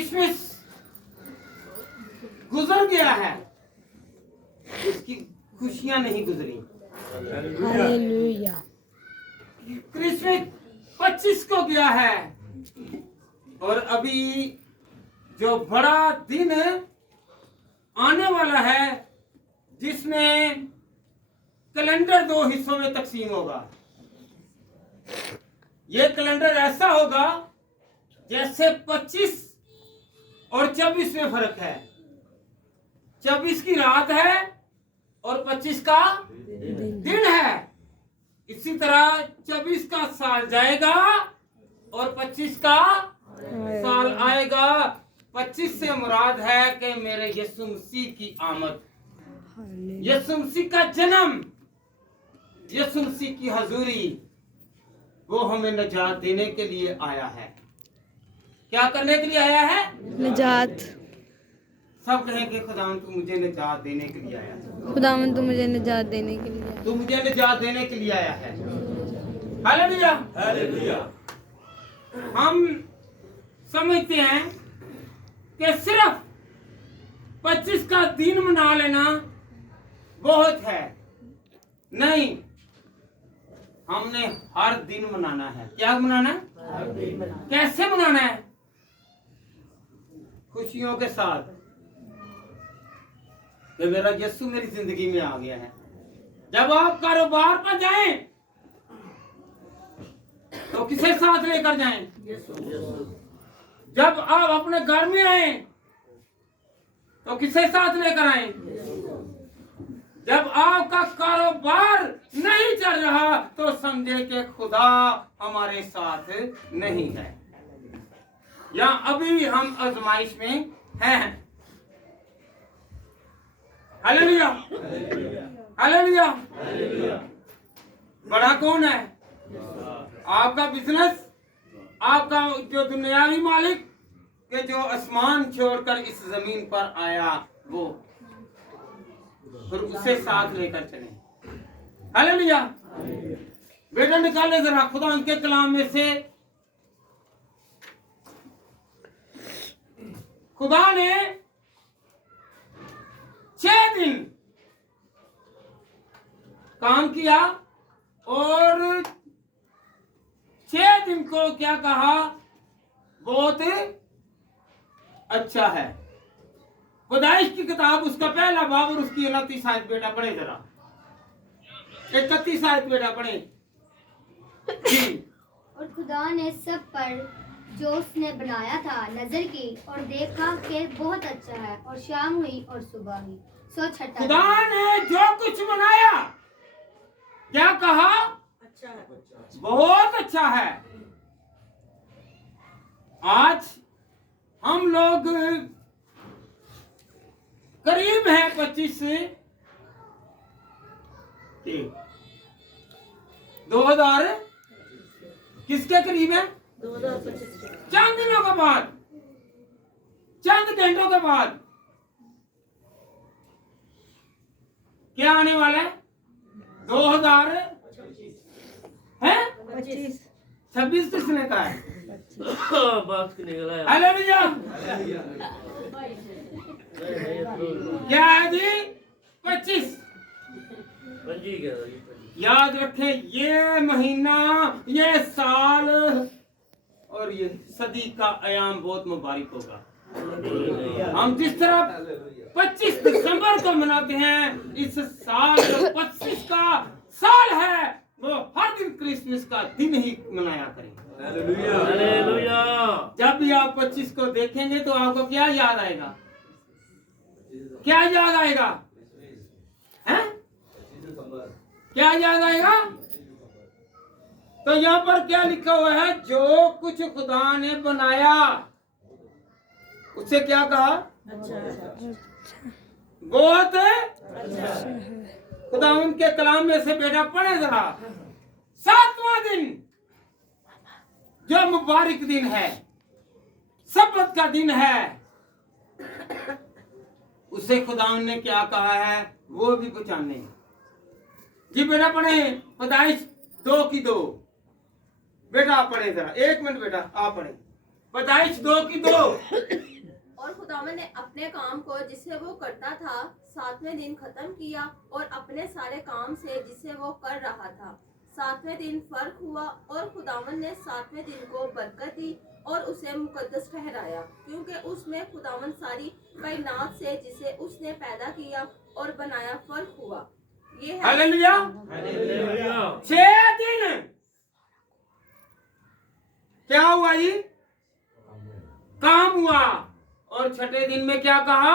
Christmas गुजर गया है, उसकी खुशियां नहीं गुजरी। हालेलुया। क्रिसमस 25 को गया है और अभी जो बड़ा दिन आने वाला है जिसमें कैलेंडर 2 हिस्सों में तकसीम होगा। यह कैलेंडर ऐसा होगा जैसे 25 और 24 में फर्क है। 24 की रात है और 25 का दिन है। इसी तरह 24 का साल जाएगा और 25 का साल आएगा। 25 से मुराद है कि मेरे यीशु मसीह की आमद, यीशु मसीह का जन्म, यीशु मसीह की हजूरी, वो हमें निजात देने के लिए आया है। क्या करने के लिए आया है? निजात। सब कहें कि खुदावन तू मुझे निजात देने के लिए आया है। खुदावन तू मुझे निजात देने के लिए आया। तू मुझे निजात देने के लिए आया है। हालेलुया। हालेलुया। हम समझते हैं कि सिर्फ 25 का दिन मना लेना बहुत है। नहीं, हमने हर दिन मनाना है। क्या मनाना है? कैसे मनाना है? खुशियों के साथ कि मेरा यीशु मेरी जिंदगी में आ गया है। जब आप कारोबार पर जाएं तो किसे साथ लेकर जाएं? जब आप अपने घर में आए तो किसे साथ लेकर आए? जब आपका कारोबार नहीं चल रहा तो समझे कि खुदा हमारे साथ नहीं है, या अभी हम आजमाइश में हैं। हालेलुया। हालेलुया। बड़ा कौन है? आपका बिजनेस, आपका जो दुनियावी मालिक के जो आसमान छोड़कर इस जमीन पर आया, वो फिर उसे साथ लेकर चले। हालेलुया। बेटा निकाले जरा खुदा उनके कलाम में से। खुदा ने 6 दिन काम किया और 6 दिन को क्या कहा? बहुत अच्छा है। पैदाइश की किताब उसका पहला बाब और उसकी 29 आयत बेटा पढ़े जरा। 31 आयत बेटा पढ़े जी। और खुदा ने सब पर जो उसने बनाया था नजर की और देखा कि बहुत अच्छा है, और शाम हुई और सुबह हुई। सो छठा खुदा ने जो कुछ बनाया क्या कहा? अच्छा है। बहुत अच्छा है। आज हम लोग करीब है 25 के 2000 किसके करीब है? 2025 चंद दिनों के बाद, चंद घंटों के बाद क्या आने वाला है? 2000 है 26 किसने कहा है? बात निकला है। हालेलुया। क्या है जी? 25। पंजी क्या था? याद रखें, ये महीना, ये साल और ये सदी का आयाम बहुत मुबारक होगा। हम जिस तरह 25 दिसंबर को मनाते हैं, इस साल जो 25 का साल है वो हर दिन क्रिसमस का दिन ही मनाया करें। हालेलुया। जब भी आप 25 को देखेंगे तो आपको क्या याद आएगा? क्या याद आएगा? हैं? क्या याद आएगा? तो यहाँ पर क्या लिखा हुआ है? जो कुछ खुदा ने बनाया उसे क्या कहा? बहुत खुदा उनके कलाम में से बेटा पढ़े जरा। 7वां दिन जो मुबारक दिन है, सब्बत का दिन है, उसे खुदा ने क्या कहा है वो भी पहचाने। जी बेटा पढ़े पैदाइश 2 की 2। बेटा आप पढ़े जरा, 1 मिनट बेटा आप पढ़े पैदाइश 2 की 2। और खुदावन ने अपने काम को जिसे वो करता था 7वें दिन खत्म किया और अपने सारे काम से जिसे वो कर रहा था 7वें दिन फर्क हुआ और खुदावन ने 7वें दिन को बरकत दी और उसे मुकद्दस ठहराया क्योंकि उसमें खुदावन सारी कायनात से जिसे उसने पैदा किया और बनाया फर्क हुआ। ये है हालेलुया। हालेलुया। 6 दिन क्या हुआ जी? काम हुआ। और छठे दिन में क्या कहा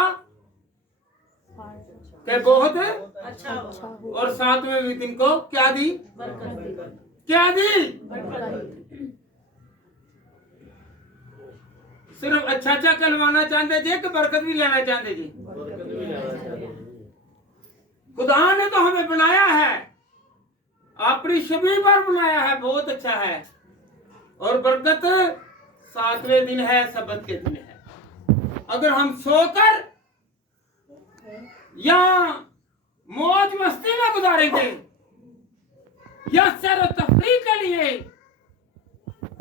कि बहुत अच्छा हुआ। और 7वें दिन को क्या दी? बरकत क्या दी? दी। सिर्फ अच्छा कहलवाना चाहते जी कि बरकत भी लेना चाहते जी? बरकत भी लेना चाहिए। खुदा ने तो हमें बनाया है, अपनी छवि पर बनाया है, बहुत अच्छा है। और बरकत 7वें दिन है, सबत के दिन है। अगर हम सोकर या मौज मस्ती में गुजारेंगे या सैर और तफरीह के लिए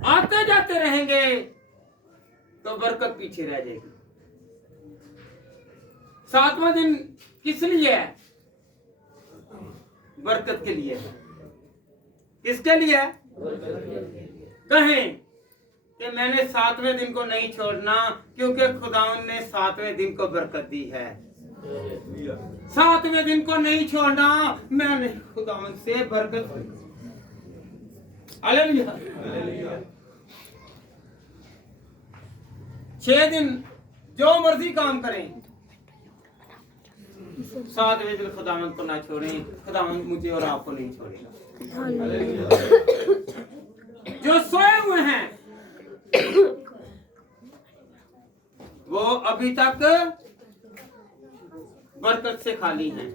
आते जाते रहेंगे तो बरकत पीछे रह जाएगी। 7वां दिन किस लिए है? बरकत के लिए है। किसके लिए है? कहें कि मैंने 7वें दिन को नहीं छोड़ना क्योंकि खुदावन ने 7वें दिन को बरकत दी है। 7वें दिन को नहीं छोड़ना, मैंने खुदावन से बरकत। हालेलुया। 6 दिन जो मर्जी काम करें, 7वें दिन खुदावन को ना छोड़ें। खुदावन मुझे और आपको नहीं छोड़ेगा। जो सोए हुए हैं वो अभी तक बरकत से खाली हैं।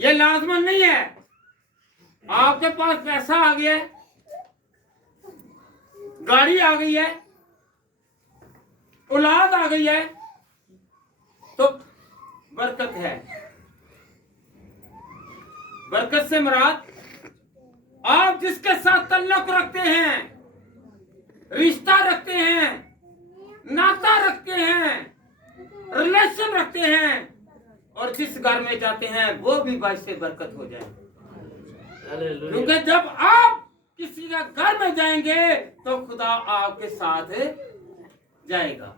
ये लाजमन नहीं है। आपके पास पैसा आ गया है, गाड़ी आ गई है, औलाद आ गई है तो बरकत है। बरकत से मुराद आप जिसके साथ तल्लुक रखते हैं, रिश्ता रखते हैं, नाता रखते हैं, रिलेशन रखते हैं और जिस घर में जाते हैं वो भी बाइस से बरकत हो जाए। हालेलुया। क्योंकि जब आप किसी का घर में जाएंगे तो खुदा आपके साथ जाएगा।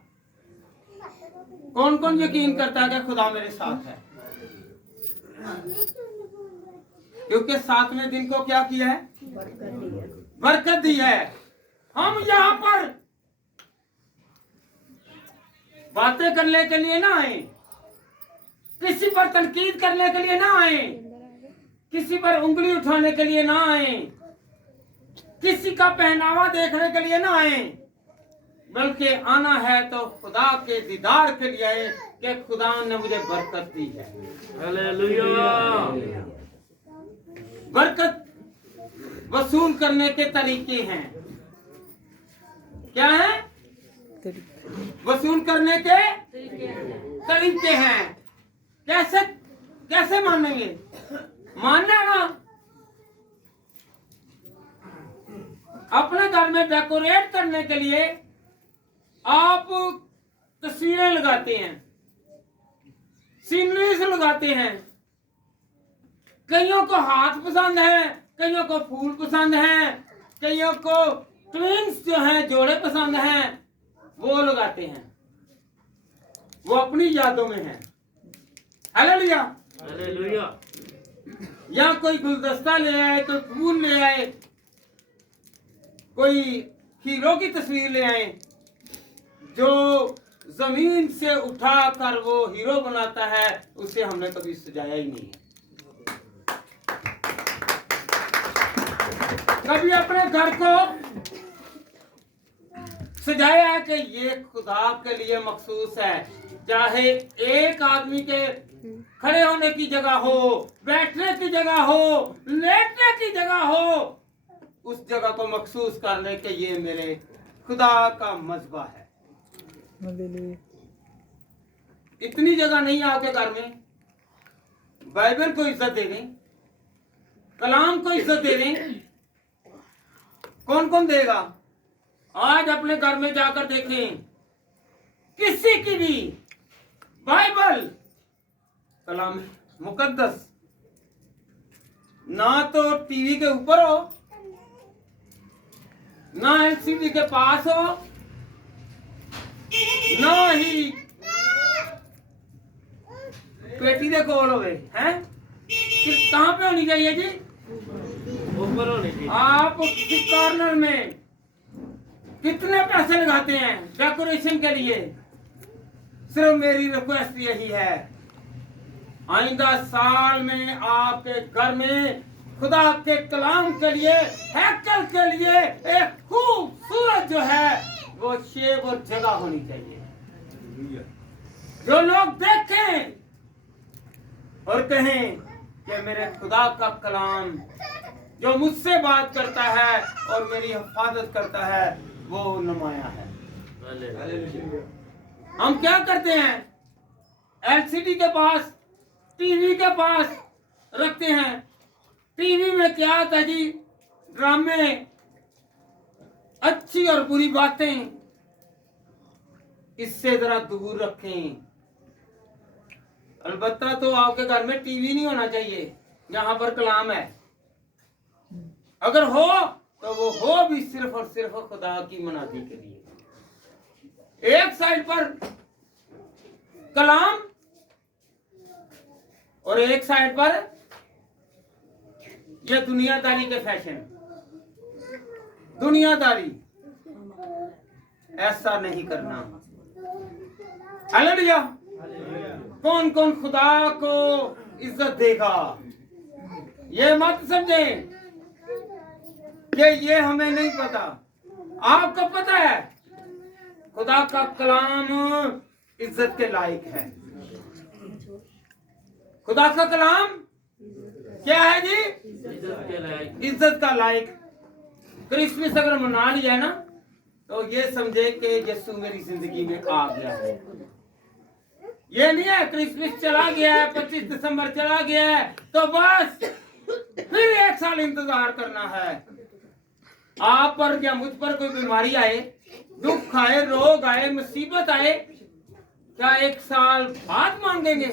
कौन कौन यकीन करता है कि खुदा मेरे साथ है? क्योंकि 7वें दिन को क्या किया है? बरकत दी है। हम यहाँ पर बातें करने के लिए ना आए, किसी पर तनकीद करने के लिए ना आए, किसी पर उंगली उठाने के लिए ना आए, किसी का पहनावा देखने के लिए ना आए, बल्कि आना है तो खुदा के दीदार के लिए आए कि खुदा ने मुझे बरकत दी है। हालेलुया। बरकत वसूल करने के तरीके हैं। क्या है? वसूल करने के तरीके हैं। कैसे कैसे मानेंगे? मानना ना, अपने घर में डेकोरेट करने के लिए आप तस्वीरें लगाते हैं, सीनरीज लगाते हैं। कईयों को हाथ पसंद है, कईयों को फूल पसंद है, कईयों को ट्विंस जो हैं जोड़े पसंद हैं, वो लगाते हैं। वो अपनी यादों में है। हालेलुया। हालेलुया। या कोई गुलदस्ता ले आए, कोई फूल ले आए, कोई हीरो की तस्वीर ले आए जो जमीन से उठाकर वो हीरो बनाता है, उसे हमने कभी सजाया ही नहीं है। कभी अपने घर को सजाया है कि ये खुदा के लिए मखसूस है। चाहे एक आदमी के खड़े होने की जगह हो, बैठने की जगह हो, लेटने की जगह हो, उस जगह को मखसूस करने के ये मेरे खुदा का मजबा है। इतनी जगह नहीं है आपके घर में। बाइबल को इज्जत दे दें, कलाम को इज्जत दे दें। कौन कौन देगा? आज अपने घर में जाकर देखें किसी की भी बाइबल कलाम मुकद्दस ना तो टीवी के ऊपर हो, ना एलसीडी के पास हो, ना ही पेटी दे कोल होवे हैं। कहाँ पे होनी चाहिए जी? ऊपर होनी चाहिए। आप किसी कॉर्नर में कितने पैसे लगाते हैं डेकोरेशन के लिए? सिर्फ मेरी रिक्वेस्ट यही है, आइंदा साल में आपके घर में खुदा के कलाम के लिए, हैकल के लिए एक खूबसूरत जो है वो शेप और जगह होनी चाहिए, जो लोग देखें और कहें कि मेरे खुदा का कलाम जो मुझसे बात करता है और मेरी हिफाजत करता है वो नुमाया है। हम क्या करते हैं? एलसीडी के पास, टीवी के पास रखते हैं। टीवी में क्या आता है जी? ड्रामे, अच्छी और बुरी बातें। इससे जरा दूर रखें। अलबत्ता तो आपके घर में टीवी नहीं होना चाहिए जहां पर कलाम है। अगर हो तो वो हो भी सिर्फ और सिर्फ खुदा की मनादी के लिए। एक साइड पर कलाम और एक साइड पर ये दुनियादारी के फैशन। दुनियादारी ऐसा नहीं करना। हालेलुया। कौन कौन खुदा को इज्जत देगा? ये मत समझे कि ये हमें नहीं पता। आपको पता है खुदा का कलाम इज्जत के लायक है। खुदा का कलाम क्या है जी? इज्जत के लायक। इज्जत का लायक। क्रिसमस अगर मना लिया ना तो ये समझे कि यीशु मेरी जिंदगी में आ गया है। ये नहीं है क्रिसमस चला गया है, 25 दिसंबर चला गया है तो बस फिर एक साल इंतजार करना है। आप पर या मुझ पर कोई बीमारी आए, दुख आए, रोग आए, मुसीबत आए, क्या एक साल बाद मांगेंगे?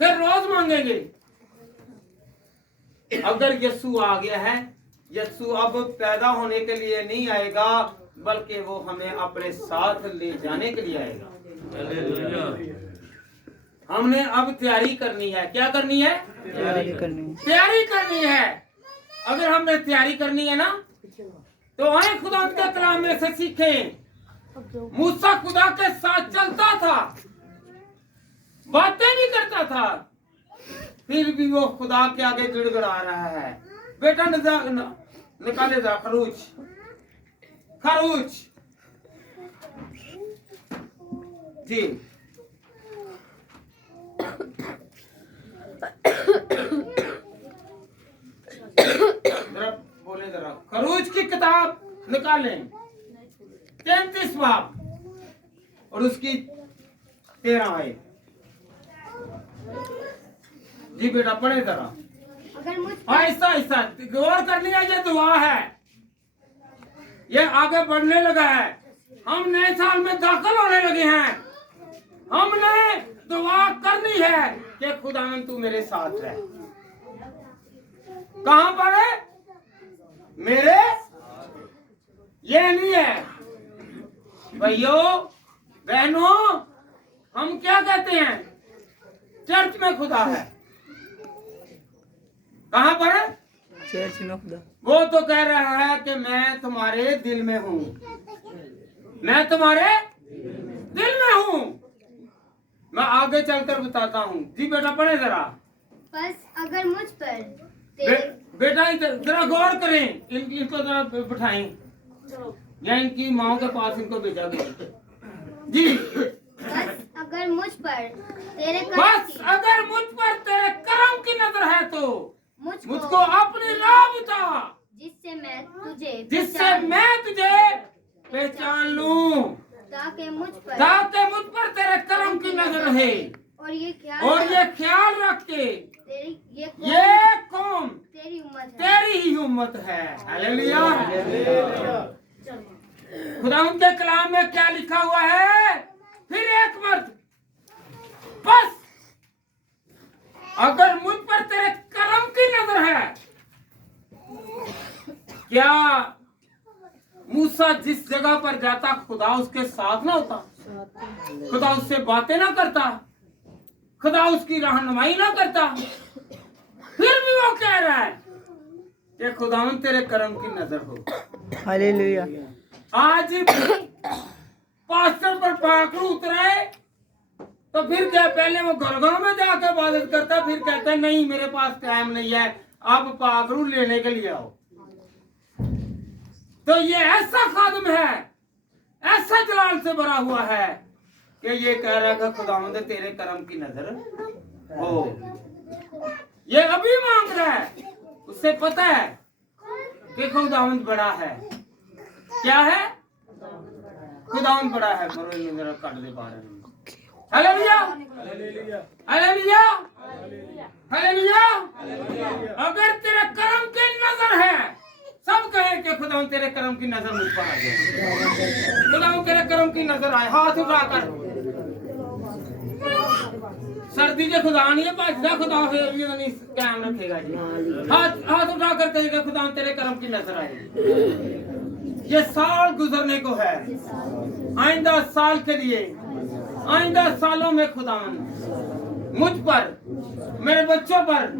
फिर रोज मांगेंगे? अगर यीशु आ गया है, यीशु अब पैदा होने के लिए नहीं आएगा बल्कि वो हमें अपने साथ ले जाने के लिए आएगा। हमने अब तैयारी करनी है। क्या करनी है? तैयारी करनी है। अगर हमने तैयारी करनी है ना तो आए खुदा के कलाम में से सीखें। मूसा खुदा के साथ चलता था, बातें भी करता था, फिर भी वो खुदा के आगे गिड़गिड़ा रहा है। बेटा निकाले जा खरूच, खरूच जी। जरा बोले जरा। खरूज की किताब निकालें 33 बाब और उसकी 13 है जी। बेटा पढ़े जरा। अगर मुझ ऐसा ऐसा गौर कर लिया। ये दुआ है, ये आगे बढ़ने लगा है। हम नए साल में दाखिल होने लगे हैं। हमने दुआ करनी है कि खुदावन तू मेरे साथ है। कहां पर है? मेरे ये नहीं है भाइयों बहनों। हम क्या कहते हैं? चर्च में खुदा है। कहां पर है? चर्च में खुदा। वो तो कह रहा है कि मैं तुम्हारे दिल में हूं, मैं तुम्हारे दिल में हूं। मैं आगे चलकर बताता हूं जी। बेटा पढ़े जरा। बस अगर मुझ पर तेरे बेटा जरा गौर करें। इनको जरा बिठाएं या इनकी माओ के पास इनको भेजा गया जी। बस अगर मुझ पर तेरे बस अगर मुझ पर तेरे करम की नजर है तो मुझको अपनी राह बता, जिससे मैं तुझे पहचान लूं, ताकि मुझ पर तेरे करम की नजर रहे। और ये ख्याल रख के तेरी ये कौम तेरी उम्मत है। तेरी ही उम्मत है। हालेलुया। खुदावंद के कलाम में क्या लिखा हुआ है? फिर एक मर्द, बस अगर मुझ पर तेरे करम की नजर है। क्या मूसा जिस जगह पर जाता खुदा उसके साथ ना होता? खुदा उससे बातें ना करता? खुदा उसकी रहनुमाई ना करता? फिर भी वो कह रहा है कि खुदावंद तेरे करम की नजर हो। हालेलुया। आज पास्टर पर पाखरू उतराए तो फिर क्या, पहले वो घर में जाके इबादत करता, फिर कहता है नहीं मेरे पास टाइम नहीं है, अब पाखरू लेने के लिए आओ। तो ये ऐसा खादम है, ऐसा जलाल से भरा हुआ है कि ये कह रहा है खुदावंद तेरे करम की नजर हो। ये अभी मांग रहा है, उससे पता है कि खुदावंद बड़ा है। क्या है? खुदावंद बड़ा है। मरो नजर काट दे बाहर। Hallelujah, hallelujah, hallelujah. अगर तेरे करम की नजर है, सब कहे कि खुदावंद तेरे करम की नजर मुझ पर आ जाए, खुदावंद तेरे करम की नजर आए। हाथ उठाकर सर्दी के खुदा नहीं है, पाछा खुदा फिर भी नहीं कायम रखेगा जी। हाथ उठा कर कहेगा खुदा तेरे करम की नजर आए। ये साल गुजरने को है, आइंदा साल के लिए, आइंदा सालों में खुदावन मुझ पर, मेरे बच्चों पर,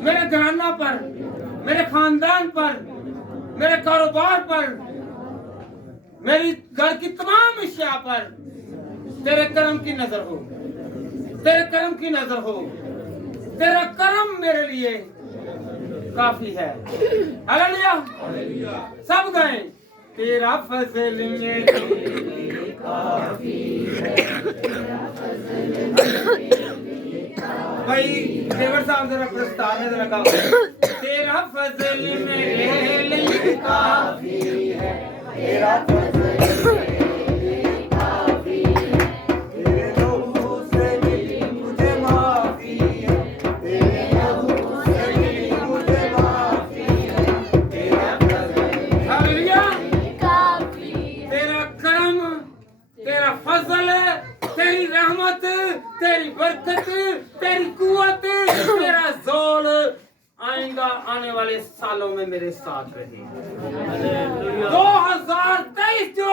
मेरे घराना पर, मेरे खानदान पर, मेरे कारोबार पर, मेरी घर की तमाम अशिया पर तेरे करम की नजर हो, तेरे करम की नजर हो। तेरा करम मेरे लिए काफी है। हालेलुया, सब गए तेरा फजल मेरे लिए काफी है। भाई देवर साहब जरा प्रस्ताव में लगा, तेरा फजल मेरे लिए काफी है, तेरा फजल तेरी बरकत, तेरी कुव्वत, तेरा जोर आएगा आने वाले सालों में मेरे साथ रहे। 2023 जो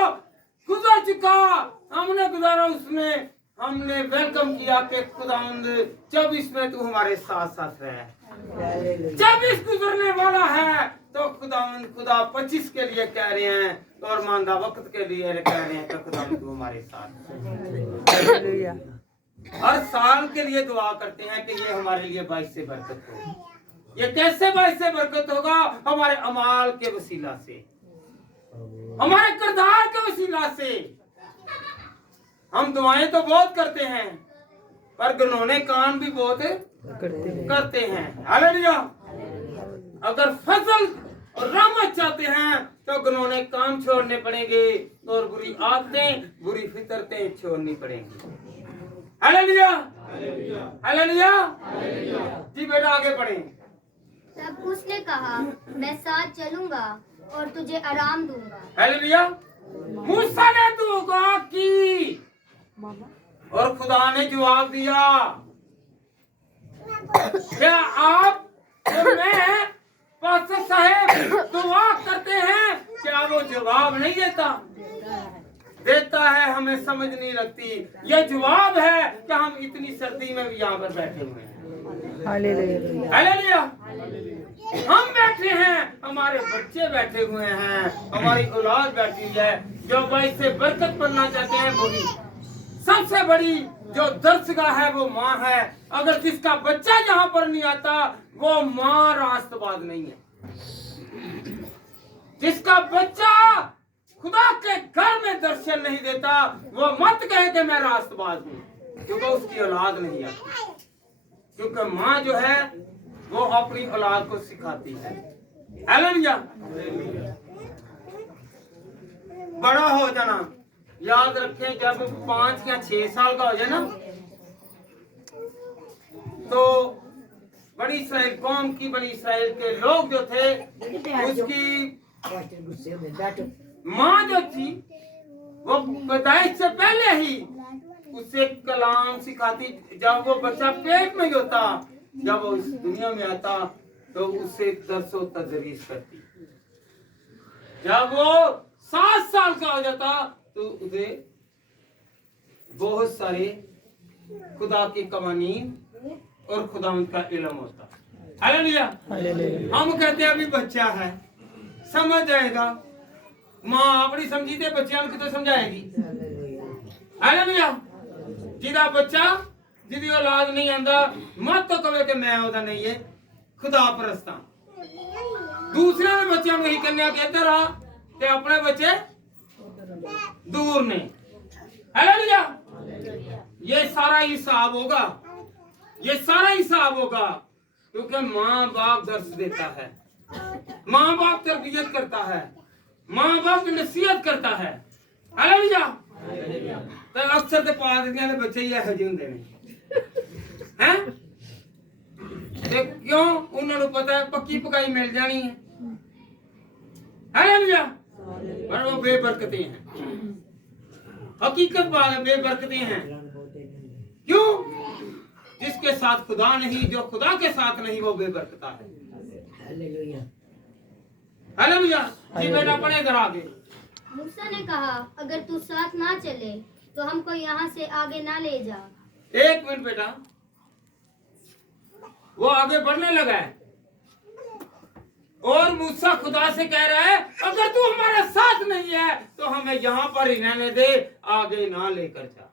गुजर चुका, हमने गुजारा, उसमें हमने वेलकम किया कि खुदावंद 24 में तू हमारे साथ साथ रहे। 24 गुजरने वाला है तो खुदावंद खुदा 25 के लिए कह रहे हैं, और मांदा वक्त के लिए कह रहे हैं कि खुदावंद तू हमारे साथ। हर साल के लिए दुआ करते हैं कि ये हमारे लिए बाइस से बरकत हो। ये कैसे बाइस से बरकत होगा? हमारे अमाल के वसीला से, हमारे किरदार के वसीला से। हम दुआएं तो बहुत करते हैं पर गुनौने कान भी बहुत करते हैं। हालेलुया। अगर फजल और रहमत चाहते हैं तो गुनौने काम छोड़ने पड़ेंगे और बुरी आदतें, बुरी फितरतें छोड़नी पड़ेंगी। Hallelujah, hallelujah. जी बेटा आगे बढ़ें। तब उसने कहा, मैं साथ चलूंगा और तुझे आराम दूंगा। हालेलुया। मूसा ने दुआ की और खुदा ने जवाब दिया। क्या आप और मैं पास्टर साहब दुआ करते हैं, क्या वो जवाब नहीं देता है? हमें समझ नहीं लगती। ये जवाब है कि हम इतनी सर्दी में भी यहाँ पर बैठे हुए हैं। Hallelujah, hallelujah. हम बैठे हैं, हमारे बच्चे बैठे हुए हैं, हमारी औलाद बैठी है जो भाई से बरकत पढ़ना चाहते हैं। वो भी सबसे बड़ी जो दर्शगाह है वो माँ है। अगर जिसका बच्चा यहाँ पर नहीं आता वो माँ रास्तबाज नहीं है। जिसका बच्चा खुदा के घर में दर्शन नहीं देता वो मत कहे कि मैं रास्तबाज हूँ, क्योंकि उसकी औलाद नहीं आती। क्योंकि माँ जो है वो अपनी औलाद को सिखाती है। हालेलुया। बड़ा हो जाना, याद रखें, जब 5 या 6 साल का हो जाए ना तो बनी इस्राएल कौम की, बनी इस्राएल के लोग जो थे उसकी माँ जो थी वो पैदाइश से पहले ही उसे कलाम सिखाती। जब वो बच्चा पेट में होता, जब वो इस दुनिया में आता तो उसे दरसो तदरीस करती। जब वो 7 साल का हो जाता तो उसे बहुत सारे खुदा के कवानीन और खुदावंद का इल्म होता। हालेलुया। हम कहते हैं अभी बच्चा है, समझ जाएगा। माँ अपनी समझी ते बच्चों को तो समझाएगी। हालेलुया। जिदा बच्चा जिदी औलाद नहीं आंदा मत तो कहे कि मैं ओदा नहीं है, खुदा परस्ता। दूसरे ने बच्चों में ही कन्या के इधर आ ते अपने बच्चे दूर ने। हालेलुया। ये सारा हिसाब होगा, ये सारा हिसाब होगा, क्योंकि माँ बाप दर्श देता है, माँ बाप तरबियत करता है, माँ बाप की नसीहत करता है। हालेलुया। तो अक्सर ते पादरियां दे बच्चे ही ਇਹੋ ਜਿਹੇ ਹੁੰਦੇ ਨੇ, हैं? ਤੇ ਕਿਉਂ? ਉਹਨਾਂ ਨੂੰ ਪਤਾ ਹੈ ਪੱਕੀ ਪਕਾਈ ਮਿਲ ਜਾਣੀ ਹੈ। हालेलुया। पर वो बेबरकते हैं, हकीकत बात है, बेबरकते हैं। क्यों? जिसके साथ खुदा नहीं, जो खुदा के साथ नहीं, वो बेबरकता है। हालेलुया। हालेलुया। जी बेटा पढ़े इधर आगे। मूसा ने कहा, अगर तू साथ ना चले तो हमको यहाँ से आगे ना ले जा। एक मिनट बेटा, वो आगे बढ़ने लगा है और मूसा खुदा से कह रहा है, अगर तू हमारे साथ नहीं है तो हमें यहाँ पर ही रहने दे, आगे ना लेकर जा।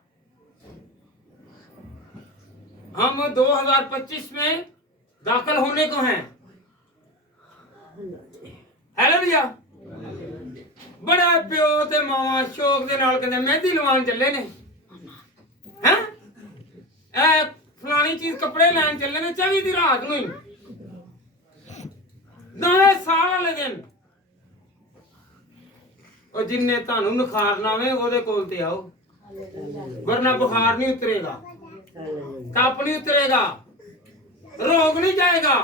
हम 2025 में दाखिल होने को हैं। हालेलुया। बड़ा प्यो ते मावा शौक दे नाल कहंदे मेहंदी लवान चले ने, हैं? ए फलानी चीज कपड़े लैन चले ने 24 दी रात नूं ही, नवे साल वाले दिन। और जिन्ने तानू नखारना वे ओदे कोल ते आओ, वरना बुखार नहीं उतरेगा, कप नहीं उतरेगा, रोग नहीं जाएगा,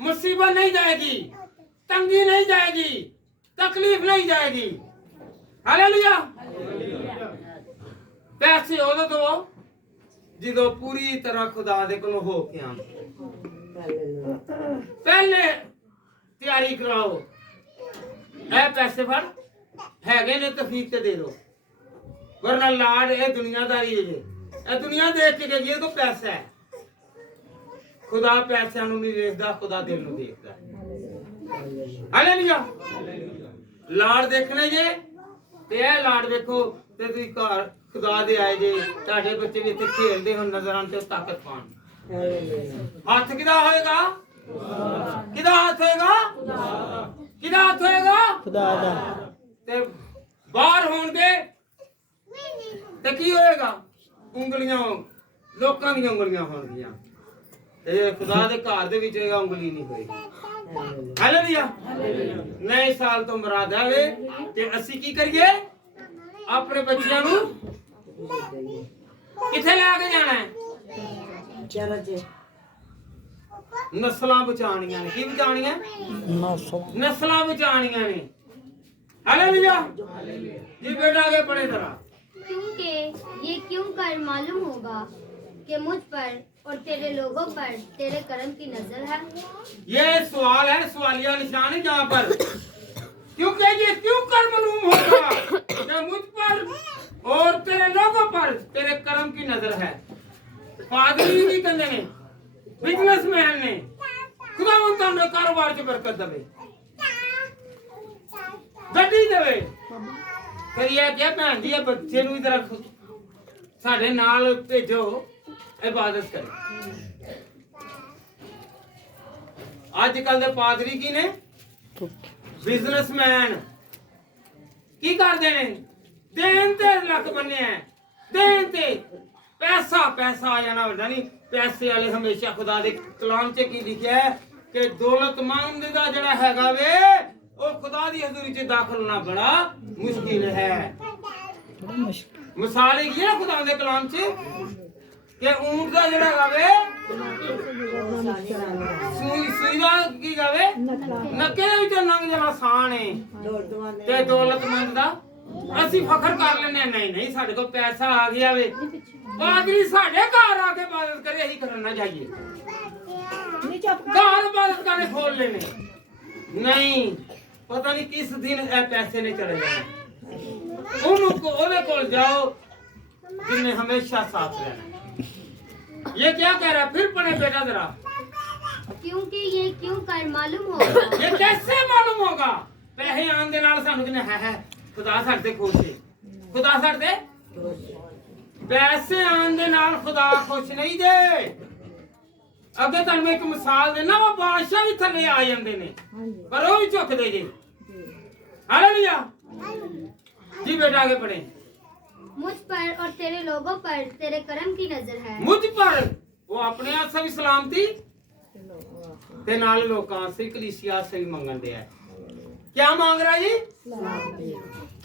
मुसीबत नहीं जाएगी, तंगी नहीं जाएगी, तकलीफ नहीं जाएगी। हालेलुया। पैसे ओदे दो जिदो पूरी तरह खुदा दे कोल हो के आन। पहले तैयारी कराओ, है पैसे फड़ हैगे ने तफीक ते दे दो, वरना लाड ये दुनियादारी है, ये दुनिया देख के गई तो पैसा है। खुदा पैसा नूं नहीं देखदा, खुदा दिल नूं देखदा है। हालेलुया। लाड़ देखने जे ते ए लाड़ देखो ते तुसीं घर खुदा दे आए जे, ਤੁਹਾਡੇ ਬੱਚੇ ਵੀ ਇੱਥੇ ਖੇਡਦੇ ਹੋਣ ਨਜ਼ਰ ਆਉਣ ਤੇ ਤਾਕਤ ਪਾਣ। ਹੱਥ ਕਿਹਦਾ ਹੋਏਗਾ? ਕਿਹਦਾ ਹੱਥ ਹੋਏਗਾ? ਕਿਹਦਾ ਹੱਥ ਹੋਏਗਾ? ਖੁਦਾ ਦਾ। ਤੇ ਬਾਹਰ ਹੋਣਗੇ ਤੇ ਕੀ ਹੋਏਗਾ? ਉਂਗਲੀਆਂ ਲੋਕਾਂ ਦੀਆਂ ਉਂਗਲੀਆਂ ਹੋਣਗੀਆਂ, ਤੇ ਖੁਦਾ ਦੇ ਘਰ ਦੇ ਵਿੱਚ ਹੋਏਗਾ ਉਂਗਲੀ ਨਹੀਂ ਹੋਏਗੀ। ਹਾਲੇਲੂਇਆ। ਨਵੇਂ ਸਾਲ ਤੋਂ ਮੁਰਾਦ ਹੈ ਵੇ ਤੇ ਅਸੀਂ ਕੀ ਕਰੀਏ? ਆਪਣੇ ਬੱਚਿਆਂ ਨੂੰ ਕਿੱਥੇ ਲੈ ਕੇ ਜਾਣਾ ਹੈ? ਨਸਲਾਂ ਬਚਾਉਣੀਆਂ ਨੇ। ਕੀ ਬਚਾਉਣੀਆਂ? ਨਸਲਾਂ ਬਚਾਉਣੀਆਂ ਨੇ। हालेलुया। जी बेटा आगे पढ़े जरा। क्योंकि ये क्यों कर मालूम होगा कि मुझ पर और तेरे लोगों पर तेरे कर्म की नजर है। ये सवाल है, सवालिया निशान है यहाँ पर। क्योंकि ये क्यों कर मालूम होगा कि मुझ पर और तेरे लोगों पर तेरे कर्म की नजर है। पादरी की कहते ने, बिजनेसमैन ने, खुदावंद ने कारोबार च बरकत देवे, ਗੱਡੀ ਦੇਵੇ। ਕਰੀਏ ਕਿ ਭੈਣ ਜੀ ਇਹ ਬੱਚੇ ਨੂੰ ਇਧਰ ਸਾਡੇ ਨਾਲ ਭੇਜੋ, ਇਬਾਦਤ ਕਰੇ। ਅੱਜ ਕੱਲ ਦੇ ਪਾਦਰੀ ਕੀ ਨੇ? ਬਿਜ਼ਨਸਮੈਨ। ਕੀ ਕਰਦੇ ਨੇ? ਦੇਣ ਤੇ ਲੱਕ ਬੰਨਿਆ, ਦੇਣ ਤੇ ਪੈਸਾ ਪੈਸਾ ਆ ਜਾਣਾ ਵੱਡਾ ਨਹੀਂ। ਪੈਸੇ ਵਾਲੇ ਹਮੇਸ਼ਾ ਖੁਦਾ ਦੇ ਕਲਾਮ 'ਚ ਕੀ ਲਿਖਿਆ ਹੈ ਕਿ ਦੌਲਤਮੰਦ ਦਾ ਜਿਹੜਾ ਹੈਗਾ ਵੇ ਉਹ खुदा दी हजूरी च दाखिल होना बड़ा मुश्किल है। मिसाल है खुदा दे कलाम च कि ऊंट दा जेड़ा वे ਸੂਈਦਾ ਕੀ ਗਾਵੇ ਨੱਕੇ ਦੇ ਵਿੱਚੋਂ ਲੰਘ ਜਾਣਾ ਆਸਾਨ ਹੈ ਤੇ ਦੌਲਤਮੰਦ ਦਾ ਅਸੀਂ ਫਖਰ ਕਰ ਲੈਂਦੇ ਹਾਂ, ਨਹੀਂ ਨਹੀਂ ਸਾਡੇ ਕੋਲ ਪੈਸਾ ਆ ਗਿਆ ਵੇ ਪਾਦਰੀ ਸਾਡੇ ਘਰ ਆ ਕੇ ਇਬਾਦਤ ਕਰੇ ਅਸੀਂ ਕਰਨ ਨਾ ਜਾਈਏ ਘਰ ਇਬਾਦਤ ਕਰਨੇ ਖੋਲ ਲੈਣੇ ਨਹੀਂ ਪਤਾ ਨਹੀਂ ਕਿਸ ਦਿਨ ਇਹ ਪੈਸੇ ਨੇ ਚਲੇ ਜਾਣਾ ਉਹਦੇ ਕੋਲ जाओ जिन्हें हमेशा साथ रहना। ये क्या कह रहा है फिर पढ़े बेटा जरा। क्योंकि ये क्यों कर मालूम होगा ये कैसे मालूम होगा पैसे आन दे नाल सानू किने है खुदा साडे ते खुश है खुदा साडे पैसे आन दे नाल खुदा खुश नहीं जे अगे तुहानू मैं एक मिसाल देना वो बादशाह भी थले आ जांदे ने पर वो भी झुकदे जे हालेलुया जी बेटा आगे पढ़े। मुझ पर और तेरे लोगों पर तेरे करम की नजर है मुझ पर वो अपने आप से भी सलामती ते नाल लोकां से कलीसिया से भी मंगन दे है क्या मांग रहा है जी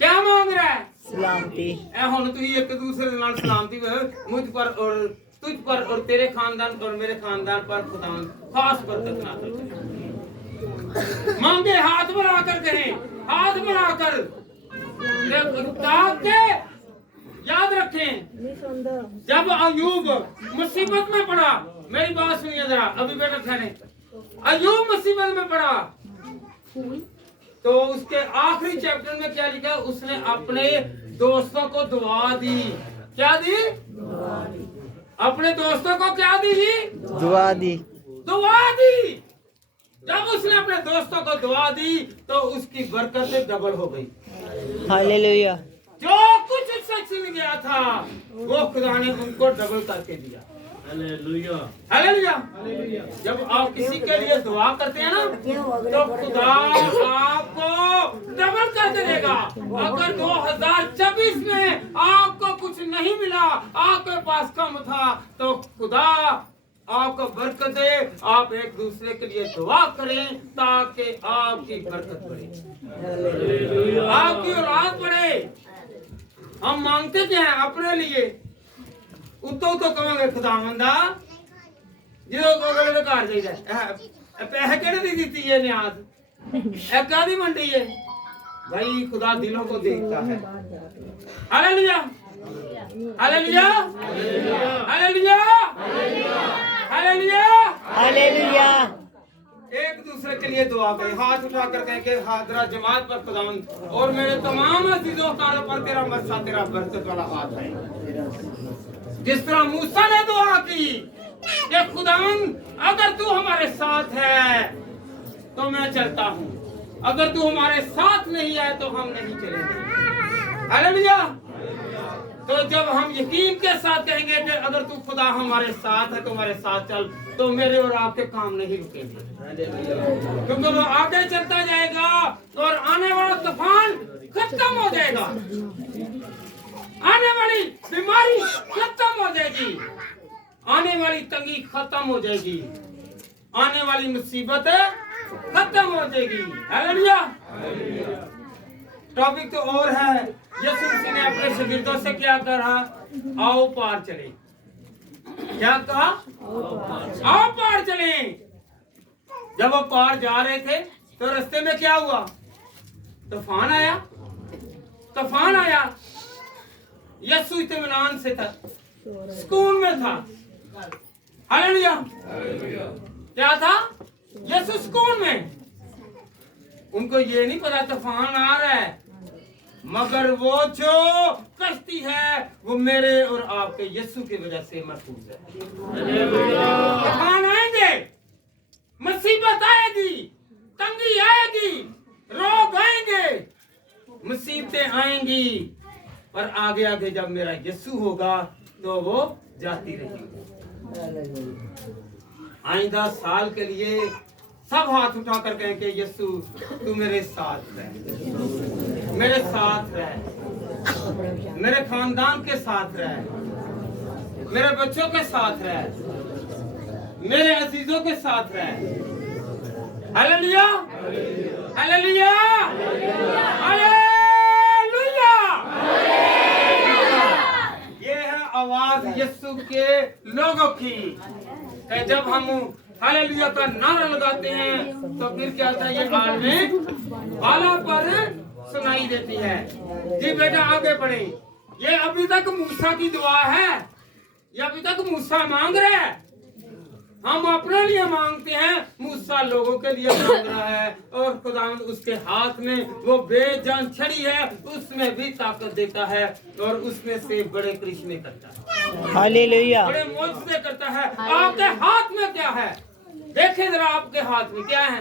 क्या मांग रहा है सलामती ए हुन तुसी एक दूसरे दे नाल सलामती मुझ पर और तुझ पर और तेरे खानदान और मेरे खानदान पर खुदा खास बरकत नाज़िल करे मांगे हाथ बढ़ाकर करें हाथ बढ़ाकर ताकि याद रखें जब अयूब मुसीबत में पड़ा मेरी बात सुनिए जरा अभी बेटा ठहरे अयूब मुसीबत में पड़ा तो उसके आखिरी चैप्टर में क्या लिखा उसने अपने दोस्तों को दुआ दी क्या दी अपने दोस्तों को क्या दी दुआ दी जब उसने अपने दोस्तों को दुआ दी तो उसकी बरकत डबल हो गई हालेलुया जो कुछ उससे छिन गया था वो खुदा ने उनको डबल करके दिया हालेलुया हालेलुया जब आप किसी के लिए दुआ करते हैं ना तो खुदा आपको डबल करके देगा अगर 2024 में आपको कुछ नहीं मिला आपके पास कम था तो खुदा आपको बरकत दे आप एक दूसरे के लिए दुआ करें ताकि आपकी बरकत बढ़े आपकी औलाद बढ़े हम मांगते क्या हैं अपने लिए उतो तो कहोगे खुदावंदा जो अगले दे घर जाइदा पैसे केड़े दी दित्ती है न्याज ए कादी मंडी है भाई खुदा दिलों को देखता है hallelujah hallelujah hallelujah hallelujah hallelujah एक दूसरे के लिए दुआ करें हाथ उठाकर कहें कि हाजरा जमात पर खुदावंद और मेरे तमाम अजीजों पर तेरा मर्सा तेरा बरकत वाला हाथ है जिस तरह मूसा ने दुआ की कि खुदावंद अगर तू हमारे साथ है तो मैं चलता हूँ अगर तू हमारे साथ नहीं है तो हम नहीं चलेंगे हालेलुया तो जब हम यकीन के साथ कहेंगे कि अगर तू खुदा हमारे साथ है तो हमारे साथ चल तो मेरे और आपके काम नहीं रुकेंगे क्योंकि वो आगे चलता जाएगा और आने वाला तूफान खत्म हो जाएगा आने वाली बीमारी खत्म हो जाएगी आने वाली तंगी खत्म हो जाएगी आने वाली मुसीबत खत्म हो जाएगी हालेलुया टॉपिक तो और है यीशु मसीह ने अपने शागिर्दों से क्या कहा आओ पार चले क्या कहा आओ पार चले जब वो पार जा रहे थे तो रास्ते में क्या हुआ तूफान आया यीशु इत्मीनान से था सुकून में था हालेलुया क्या था यीशु सुकून में उनको ये नहीं पता तूफान आ रहा है मगर वो जो कश्ती है वो मेरे और आपके यीशु की वजह से महफूज है तूफान आएंगे मुसीबत आएगी तंगी आएगी रोग आएंगे मुसीबतें आएंगी पर आगे आगे जब मेरा यीशु होगा तो वो जाती रहेगी आइंदा साल के लिए सब हाथ उठाकर कहें कि यीशु तू मेरे साथ रह मेरे साथ रह मेरे खानदान के साथ रह मेरे बच्चों के साथ रह मेरे अजीजों के साथ रह हालेलुया हालेलुया हालेलुया ये है आवाज यीशु के लोगों की कि जब हम हालेलुया का नारा लगाते हैं तो फिर क्या होता है, ये कान में बाला पर सुनाई देती है। जी बेटा आगे बढ़े। ये अभी तक मूसा की दुआ है, ये अभी तक मूसा मांग रहे हैं। हम अपने लिए मांगते हैं, मूसा लोगों के लिए मांग रहा है। और खुदा उसके हाथ में वो बेजान छड़ी है, उसमें भी ताकत देता है और उसमें से बड़े करिश्मे करता है, हालेलुया। बड़े मौजूदे करता है। आपके हाथ में क्या है? देखे जरा आपके हाथ में क्या है,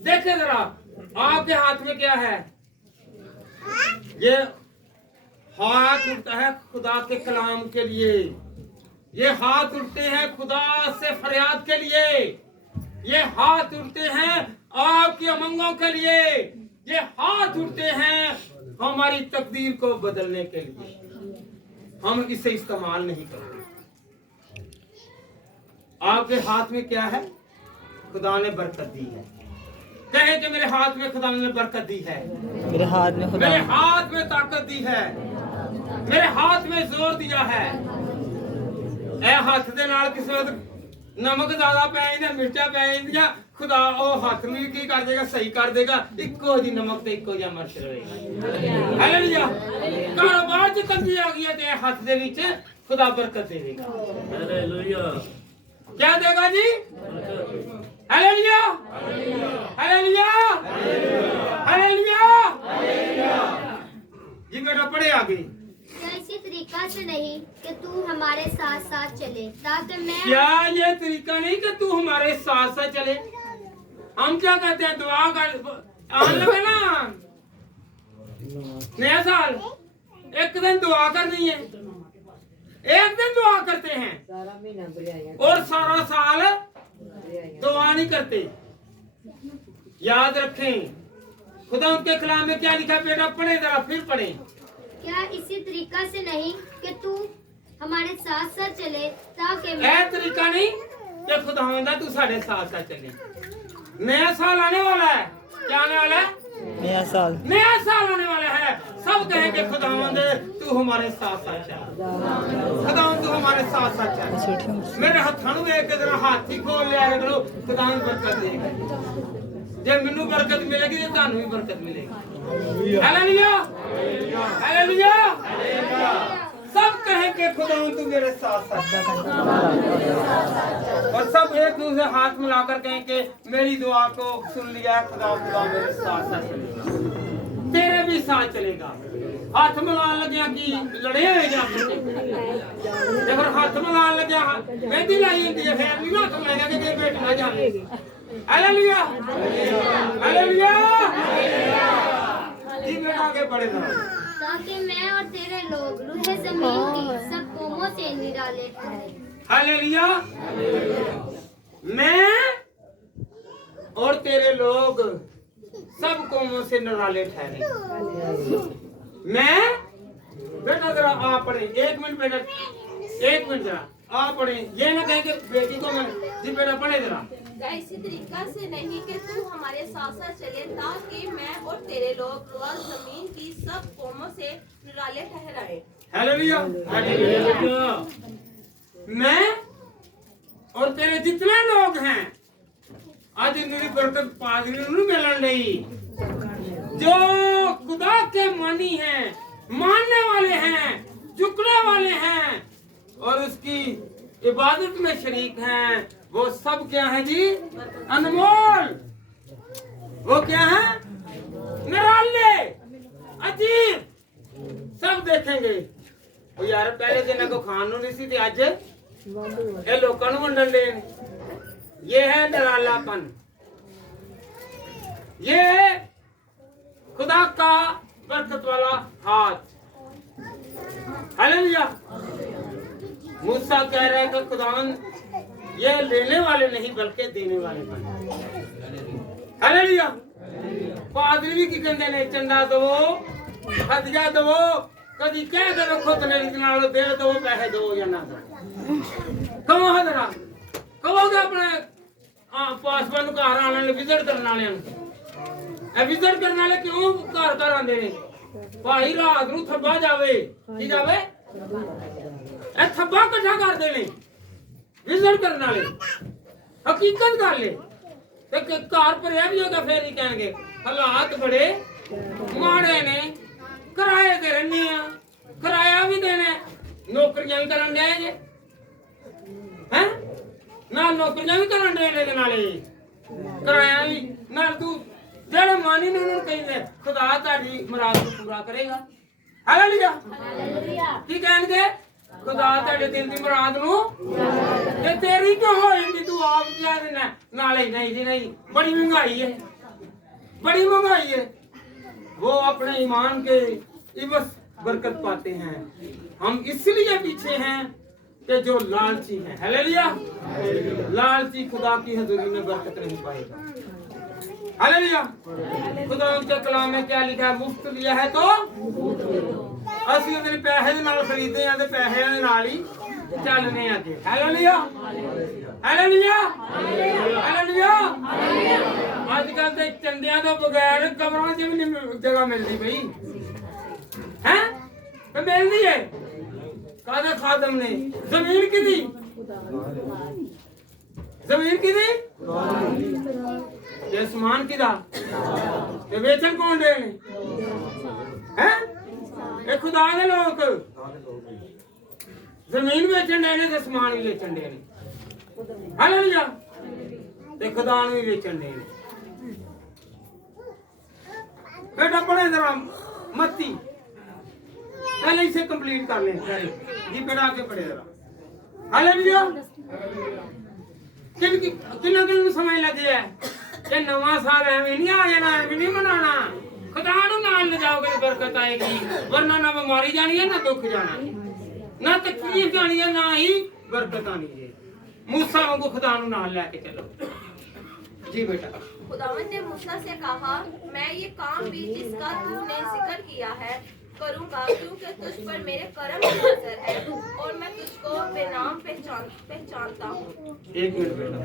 देखे जरा आपके हाथ में क्या है। ये हाथ उठता है खुदा के कलाम के लिए, ये हाथ उठते हैं खुदा से फरियाद के लिए, ये हाथ उठते हैं आपकी उमंगों के लिए, ये हाथ उठते हैं हमारी तकदीर को बदलने के लिए। हम इसे इस्तेमाल नहीं करेंगे। आपके हाथ में क्या है? खुदा ने बरकत दी है। कहे कि मेरे हाथ में खुदा ने बरकत दी है, मेरे हाथ में खुदा, मेरे हाथ में ताकत दी है, मेरे हाथ में जोर दिया है। ए हाथ दे नाल किसी वक्त नमक ज्यादा पै जांदा, मिर्चा पै जांदियां, खुदा ओ हाथ में की कर देगा, सही कर देगा। इक्को जी नमक ते इक्को जी मिर्च रहेगा। हालेलुया। कारोबार च तंगी आ गई है ते हाथ दे विच खुदा बरकत देगा। हालेलुया। क्या देगा जी? Hallelujah, hallelujah, hallelujah. जी बेटा पढ़े आगे। क्या इसी तरीका से नहीं कि तू हमारे साथ साथ चले ताकि मैं क्या ये तरीका नहीं कि तू हमारे साथ साथ चले? हम क्या कहते हैं, दुआ कर आने लगे ना नया साल, एक दिन दुआ करनी है, एक दिन दुआ करते हैं और सारा साल दुआ नहीं करते। याद रखें खुदा उनके कलाम में क्या लिखा, बेटा पढ़े जरा फिर पढ़े। क्या इसी तरीका से नहीं कि तू हमारे साथ साथ चले ताकि ऐ मैं तरीका नहीं कि खुदावंदा तू साढ़े साथ साथ चले। नया साल आने वाला है, क्या आने वाला है? नया साल, नया साल आने वाला है। सब कहेंगे खुदावंद तू हमारे साथ साथ चल, खुदावंद तू हमारे साथ साथ चल। मेरे हाथों में एक जरा हाथ ही खोल लिया करो, खुदावंद बरकत देगा। जे मैनू बरकत मिलेगी तो तानू भी बरकत मिलेगी। Hallelujah, hallelujah. सब कहेंगे खुदावंद तू मेरे साथ साथ चल, और सब एक दूसरे हाथ मिलाकर कहेंगे मेरी दुआ को सुन लिया खुदा, खुदा मेरे साथ साथ चलेगा, तेरे भी साथ चलेगा। हाथ मिलान लग्या कि लड़े हुए जब हाथ मिलान लग्या मेहंदी लाई होती है, फिर नहीं हाथ मिलाएगा कि बेट ना जाए। Hallelujah, hallelujah. जी बेटा आगे बढ़े ना। ताकि मैं और तेरे लोग रूहे जमीन की सब कौमों से निराले ठहरे। हालेलुया। मैं और तेरे लोग सब कौमों से निराले ठहरे। मैं बेटा जरा आप पढ़े, एक मिनट बेटा, एक मिनट जरा आप पढ़े। ये ना कहें कि बेटी को मैं, जी बेटा पढ़े जरा। क्या इसी तरीका से नहीं कि तू हमारे साथ साथ चले ताकि मैं और तेरे लोग और जमीन की सब कौमों से निराले ठहराए। Hallelujah, hallelujah. मैं और तेरे जितने लोग हैं आज मेरी बरकत पादरी नहीं मिलन नहीं, जो खुदा के मानी हैं, मानने वाले हैं, झुकने वाले हैं और उसकी इबादत में शरीक हैं, वो सब क्या है जी? अनमोल। वो क्या है? निराले, अजीब। सब देखेंगे वो यार पहले दिन को खान नहीं सी थी, अज ये लोगों को वंडन दे। ये है निरालापन, ये है खुदा का बरकत वाला हाथ। हालेलुया। मूसा कह रहे हैं कि खुदावन ये लेने वाले नहीं बल्कि देने वाले बने। हालेलुया। पादरी भी की कहते ने चंदा दो, हदिया दो, कदी कह दे खुद ने नाल दे दो, पैसे दो या ना दो। कहो हजरा कहोगे अपने पासवान घर आने वाले विजिट करने वाले विजिट करने वाले क्यों घर घर आते ने? भाई रात नूं थब्बा जावे की जावे, ए थब्बा इकट्ठा करते ने विजन करने वाले हकीकत कर ले ते घर पर यह भी होगा फिर ही कहेंगे हालात बड़े माड़े ने किराए ते रहने आ किराया भी देना नौकरियां भी करन दे जे हैं ना नौकरियां भी करन दे ने नाले किराया भी ना तू जेड़े मानी ने उन्होंने कही खुदा ताड़ी मुराद को पूरा करेगा हालेलुया की कहेंगे खुदा तेरे दिल की मुराद नु ते तेरी क्यों होएगी तू आप क्या देना नाले नहीं जी नहीं बड़ी महंगाई है वो अपने ईमान के इवस बरकत पाते हैं हम इसलिए पीछे हैं कि जो लालची है हालेलुया लालची खुदा की हजूरी में बरकत नहीं पाएगा हालेलुया खुदा के कलाम में क्या लिखा है मुफ्त लिया है तो ਅਸੀਂ ਉਹਦੇ ਪੈਸੇ ਦੇ ਨਾਲ ਖਰੀਦੇ ਆਂ ਤੇ ਪੈਸਿਆਂ ਦੇ ਨਾਲ ਹੀ ਚੱਲਨੇ ਆ ਅੱਗੇ ਹਾਲੇਲੂਇਆ ਹਾਲੇਲੂਇਆ ਹਾਲੇਲੂਇਆ ਅੱਜ ਕੱਲ ਤੇ ਚੰਦਿਆਂ ਤੋਂ ਬਗੈਰ ਕਬਰਾਂ 'ਚ ਵੀ ਨਹੀਂ ਜਗ੍ਹਾ ਮਿਲਦੀ ਪਈ ਹੈ ਤੇ ਮਿਲਦੀ ਏ ਕਾਹਦੇ ਖਾਦਮ ਨੇ ਜ਼ਮੀਨ ਕਿਹਦੀ ਤੇ ਸਮਾਨ ਕਿਹਦਾ ਤੇ ਵੇਚਣ ਕੌਣ ਦੇ ਨੇ ਹੈ ਇਹ ਖੁਦਾ ਦੇ ਲੋਕ ਜ਼ਮੀਨ ਵੇਚਣ ਦੇ ਨੇ ਤੇ ਸਮਾਨ ਵੀ ਵੇਚਣ ਦੇ ਨੇ ਹਾਲੇਲੂਇਆ ਤੇ ਖੁਦਾ ਨੂੰ ਵੀ ਵੇਚਣ ਦੇ ਨੇ बेटा पढ़े जरा मत्ती पहले इसे कंप्लीट कर लें जी बेटा आगे पढ़े जरा हालेलुया किन समय लगे है कि नवा साल एवं नहीं आ जाना एवं नहीं मनाना खुदा नु नाल ले जाओगे तो बरकत आएगी वरना ना बीमारी जानी है ना दुख जाना है ना तकलीफ जानी है ना ही बरकत आनी है मूसा वांगू खुदा नु नाल लेके चलो जी बेटा खुदावंद ने मूसा से कहा मैं ये काम भी जिसका तूने जिक्र किया है करूंगा क्योंकि तुझ पर मेरे कर्म की नजर है और मैं तुझको बेनाम पहचानता हूँ। एक मिनट बेटा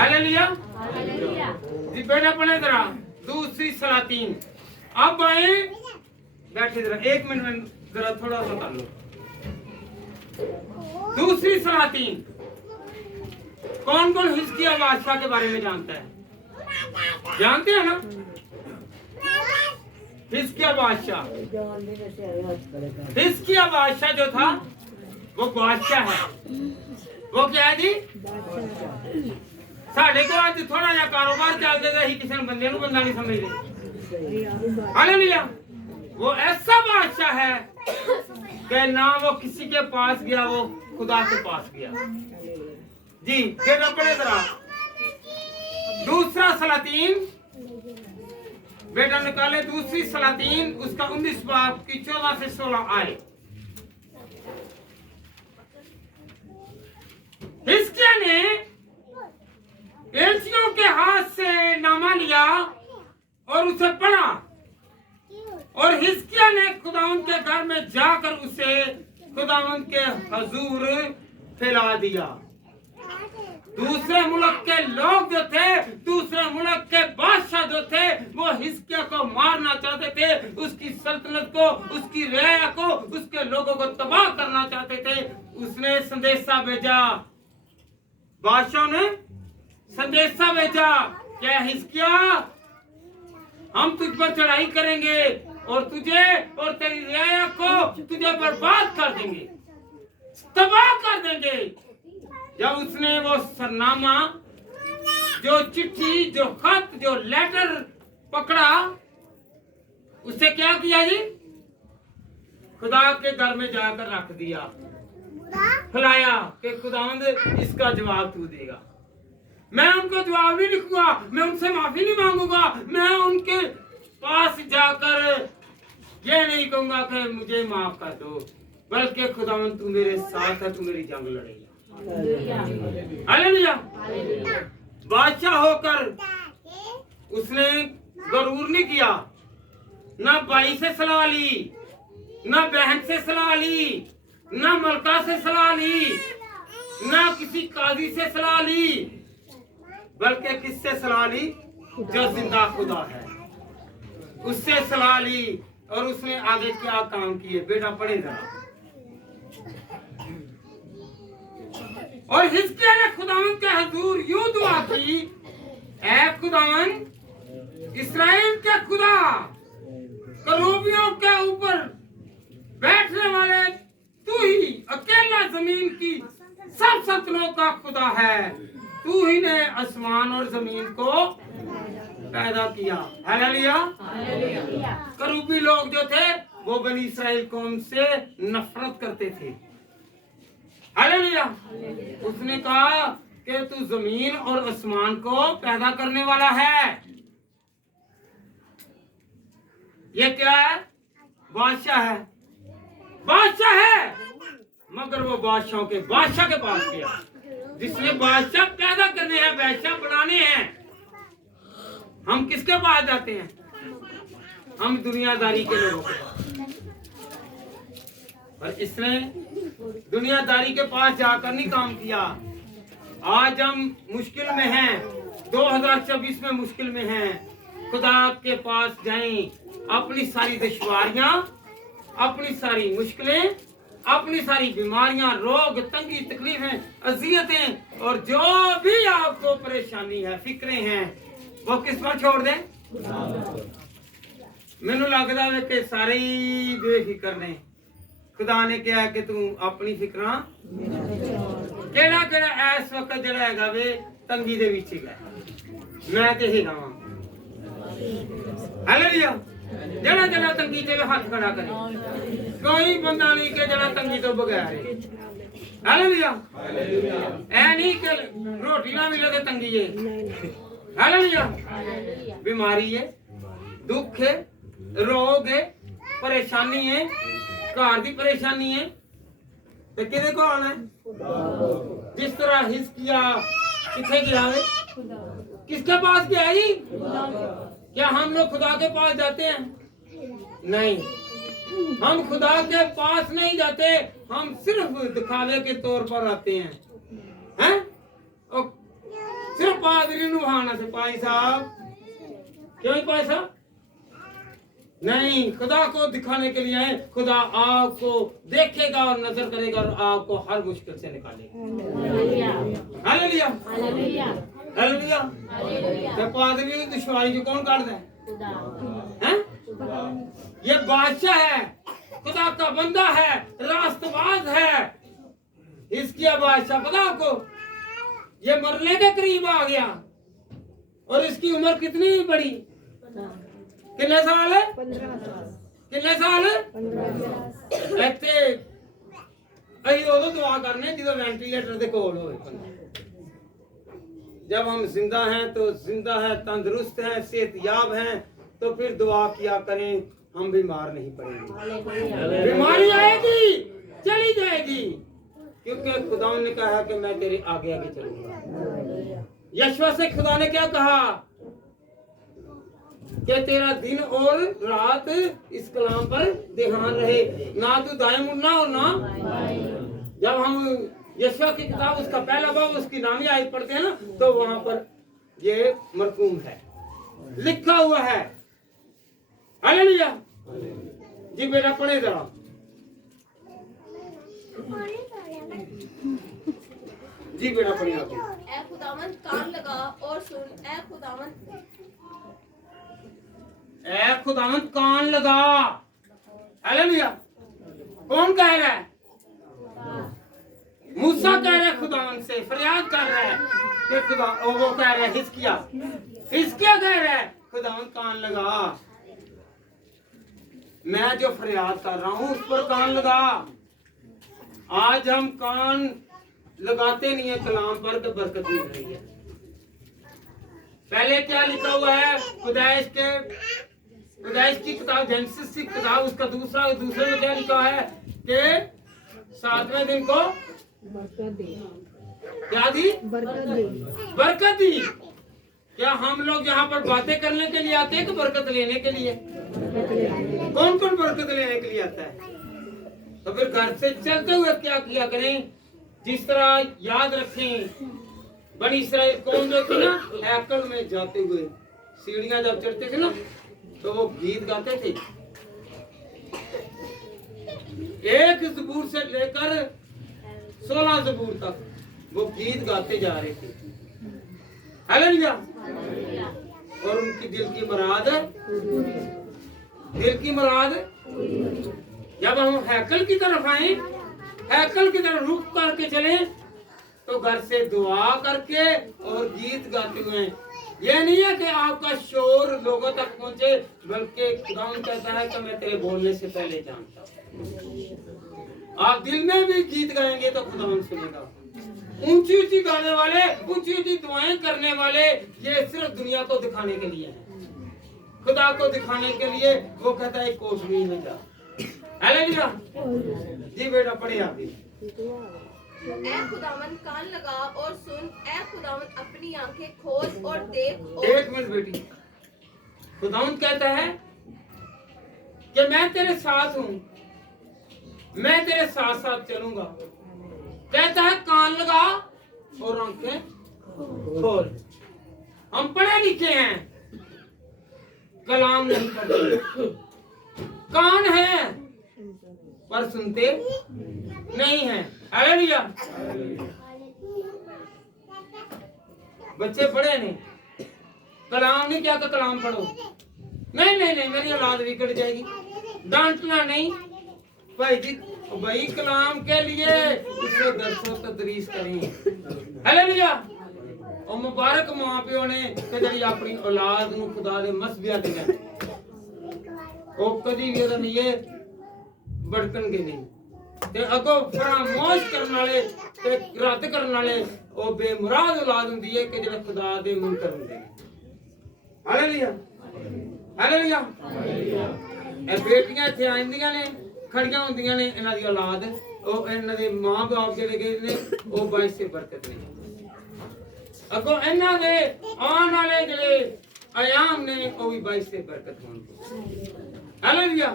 हालेलुया जी बेटा पढ़े जरा दूसरी सलातीन अब आए बैठे जरा 1 मिनट में जरा थोड़ा सा कर लो दूसरी सलातीन कौन कौन हिजकिय्याह बादशाह के बारे में जानता है जानते हैं ना हिजकिय्याह बादशाह जो था वो बादशाह है वो क्या है जी साढ़े को आज थोड़ा जा कारोबार चल जाएगा ही किसी बंदे नु बंदा नहीं समझ रहे हालेलुया वो ऐसा बादशाह है कि ना वो किसी के पास गया वो खुदा के पास गया जी फिर अपने तरह दूसरा सलातीन बेटा निकाले दूसरी सलातीन उसका 19 बाब की 14 से 16 आए हिजकिय्याह ने एलियों के हाथ से नामा लिया और उसे पढ़ा और हिजकिय्याह ने खुदावंद के घर में जाकर उसे खुदावंद के हजूर फैला दिया दूसरे मुल्क के लोग जो थे दूसरे मुल्क के बादशाह जो थे वो हिजकिय्याह को मारना चाहते थे उसकी सल्तनत को उसकी रियाया को उसके लोगों को तबाह करना चाहते थे उसने संदेशा भेजा बादशाह ने संदेशा भेजा क्या हिजकिय्याह हम तुझ पर चढ़ाई करेंगे और तुझे और तेरी रियाया को तुझे बर्बाद कर देंगे तबाह कर देंगे जब उसने वो सरनामा जो चिट्ठी जो खत जो लेटर पकड़ा उससे क्या किया जी खुदा के घर में जाकर रख दिया फैलाया कि खुदावंद इसका जवाब तू देगा मैं उनको जवाब नहीं लिखूंगा मैं उनसे माफी नहीं मांगूंगा मैं उनके पास जाकर ये नहीं कहूंगा कि मुझे माफ कर दो बल्कि खुदावंद तू मेरे साथ है तू मेरी जंग लड़ेगा हालेलुया बादशाह होकर उसने गरूर नहीं किया ना भाई से सलाह ली ना बहन से सलाह ली ना मलका से सलाह ली ना किसी काजी से सलाह ली बल्कि किससे सलाह ली जो जिंदा खुदा है उससे सलाह ली और उसने आगे क्या काम किए बेटा पढ़े जरा और हिजकिय्याह ने खुदावंद के हुजूर यूं दुआ की, ऐ खुदावंद इस्राएल के खुदा, करूबियों के ऊपर बैठने वाले तू ही अकेला जमीन की सब सतनों का खुदा है। तू ही ने आसमान और जमीन को पैदा किया। हालेलुया। करूबी लोग जो थे वो बनी इस्राएल कौम से नफरत करते थे। हालेलुया। उसने कहा कि तू जमीन और आसमान को पैदा करने वाला है। ये क्या है? बादशाह है, बादशाह है, मगर वो बादशाहों के बादशाह के पास गया जिसने बादशाह पैदा करने हैं, बादशाह बनाने हैं। हम किसके पास जाते हैं? हम दुनियादारी के लोगों के पास। पर इसने दुनियादारी के पास जाकर नहीं काम किया। आज हम मुश्किल में हैं, 2024 में मुश्किल में हैं। खुदा के पास जाएं, अपनी सारी दुश्वारियां, अपनी सारी मुश्किलें, अपनी सारी बीमारियां, रोग, तंगी, तकलीफें, अजियतें और जो भी आपको परेशानी है, फिक्रें हैं, वो किस पर छोड़ दें? मैनू लगता है कि सारे ही बेफिक्र ने। खुदा ने कहा कि तू अपनी फिक्रां केड़ा केड़ा इस वक्त जड़ा हैगा वे तंगी दे विच है, मैं ते ही गावां। हालेलुया। जड़ा जड़ा तंगी ते हाथ खड़ा करे, कोई बंदा नहीं के जड़ा तंगी तो बगैर है। हालेलुया। ऐ नहीं कि रोटी ना मिले तो तंगी है। हालेलुया। बीमारी है, दुख है, रोग है, परेशानी है, घर की परेशानी है, तो किदे को आना है? जिस तरह हिजकिय्याह किथे गया है? किसके पास गया ही? क्या हम लोग खुदा के पास जाते हैं? नहीं, हम खुदा के पास नहीं जाते। हम सिर्फ दिखावे के तौर पर आते हैं, हैं? और सिर्फ पादरी नुहाना से पाई साहब, क्यों ही पाई साहब? नहीं, खुदा को दिखाने के लिए आए। खुदा आपको देखेगा और नजर करेगा और आपको हर मुश्किल से निकालेगा। हालेलुया। हालेलुया। तो पादरी की दुश्वारी को कौन काटता है? ये बादशाह है, खुदा का बंदा है, रास्तबाज है। हिजकिय्याह बादशाह, पता आपको, ये मरने के करीब आ गया और इसकी उम्र कितनी बड़ी? कितने साल है? 15 कितने साल? 15 अही उदो दुआ करने जो वेंटिलेटर के कोल होए। जब हम जिंदा हैं तो जिंदा है, तंदुरुस्त हैं, सेहतयाब हैं, तो फिर दुआ किया करें, हम बीमार नहीं पड़ेंगे। बीमारी आएगी, चली जाएगी, क्योंकि खुदा ने कहा कि मैं तेरे आगे आगे चलूंगा। यशवा से खुदा ने क्या कहा कि तेरा दिन और रात इस कलाम पर ध्यान रहे, ना तू दाएं मुड़ना और ना। जब हम यशवा की किताब उसका पहला बाब उसकी नामी आयत पढ़ते हैं ना, तो वहां पर ये मरकूम है, लिखा हुआ है। हालेलुया। जी बेटा पढ़े जरा। जी बेटा पढ़िए आप। ऐ खुदावंद कान लगा और सुन, ऐ खुदावंद ऐ खुदावंद कान लगा। हालेलुया। कौन कह रहा है? मूसा कह रहा है, खुदावंद से फरियाद कर रहा है कि खुदा, वो कह रहा है हिजकिय्याह कह रहा है खुदावंद कान लगा। मैं जो फरियाद कर रहा हूं उस पर कान लगा। आज हम कान लगाते नहीं है कलाम पर, तो बरकत मिल रही है। पहले क्या लिखा हुआ है? पैदाइश की किताब, जेनेसिस की किताब, उसका दूसरे में क्या लिखा है कि 7वें दिन को क्या दी? बरकत दी। क्या हम लोग यहाँ पर बातें करने के लिए आते हैं कि बरकत लेने के लिए? कौन कौन बरकत लेने के लिए आता है? तो फिर घर से चलते हुए क्या किया करें? जिस तरह याद रखें, बनी इस्राएल कौम जो थी ना, हैकल में जाते हुए सीढ़ियां जब चढ़ते थे ना, तो वो गीत गाते थे। एक ज़बूर से लेकर 16 ज़बूर तक वो गीत गाते जा रहे थे। हालेलुया। और उनकी दिल की मुराद जब हम हैकल की तरफ आए, हैकल की तरफ रुक करके चले, तो घर से दुआ करके और गीत गाते हुए। ये नहीं है कि आपका शोर लोगों तक पहुंचे, बल्कि खुदा कहता है कि मैं तेरे बोलने से पहले जानता हूं। आप दिल में भी गीत गाएंगे तो खुदा सुनेगा। ऊंची ऊंची गाने वाले, ऊंची ऊंची दुआएं करने वाले, ये सिर्फ दुनिया को दिखाने के लिए है। खुदा को दिखाने के लिए वो कहता है कोठरी में जा। हालेलुया। जी बेटा पढ़े आप भी। ऐ खुदावन कान लगा और सुन, ऐ खुदावन अपनी आंखें खोल और देख। एक मिनट बेटी, खुदावंद कहता है कि मैं तेरे साथ हूं, मैं तेरे साथ साथ चलूंगा। कहता है कान लगा और आंखें खोल। हम पढ़े लिखे हैं, कलाम नहीं पढ़ते, कान है पर सुनते नहीं है। हालेलुया। बच्चे पढ़े नहीं, कलाम नहीं क्या, कलाम पढ़ो। नहीं नहीं नहीं, मेरी औलाद बिगड़ जाएगी। डांटना नहीं भाई जी, भाई कलाम के लिए उसे दरसों तदरीस करें। हालेलुया। और मुबारक मां प्यो ने कि ਜਿਹੜੀ ਆਪਣੀ ਔਲਾਦ ਨੂੰ ਖੁਦਾ ਦੇ ਮਸਬਿਆਂ ਤੇ ਲੈ ਉਹ ਕਦੀ ਵੀ ਉਹਦਾ ਨਹੀਂ ਭੜਕਣਗੇ ਨਹੀਂ ਤੇ ਅੱਗੋਂ ਫਰਾਮੋਸ਼ ਕਰਨ ਵਾਲੇ ਤੇ ਰੱਦ ਕਰਨ ਵਾਲੇ ਉਹ ਬੇਮੁਰਾਦ ਔਲਾਦ ਹੁੰਦੀ ਹੈ ਕਿ ਜਿਹੜਾ ਖੁਦਾ ਦੇ ਮੁਨਕਰ ਹੁੰਦੇ ਨੇ। ਹਾਲੇਲੂਇਆ। ਹਾਲੇਲੂਇਆ। ਇਹ ਬੇਟੀਆਂ ਇੱਥੇ ਆਉਂਦੀਆਂ ਨੇ, ਖੜੀਆਂ ਹੁੰਦੀਆਂ ਨੇ, ਇਹਨਾਂ ਦੀ ਔਲਾਦ, ਉਹ ਇਹਨਾਂ ਦੇ ਮਾਂ-ਬਾਪ ਜਿਹੜੇ ਗਏ ਨੇ ਉਹ ਬਾਇਸ ਸੇ ਬਰਕਤ ਨੇ। ਅੱਗੋਂ ਇਹਨਾਂ ਦੇ ਆਉਣ ਵਾਲੇ ਜਿਹੜੇ ਆयाम ਨੇ ਉਹ ਵੀ ਬਾਇਸ ਸੇ ਬਰਕਤ ਹੋਣਗੇ। हालेलुया।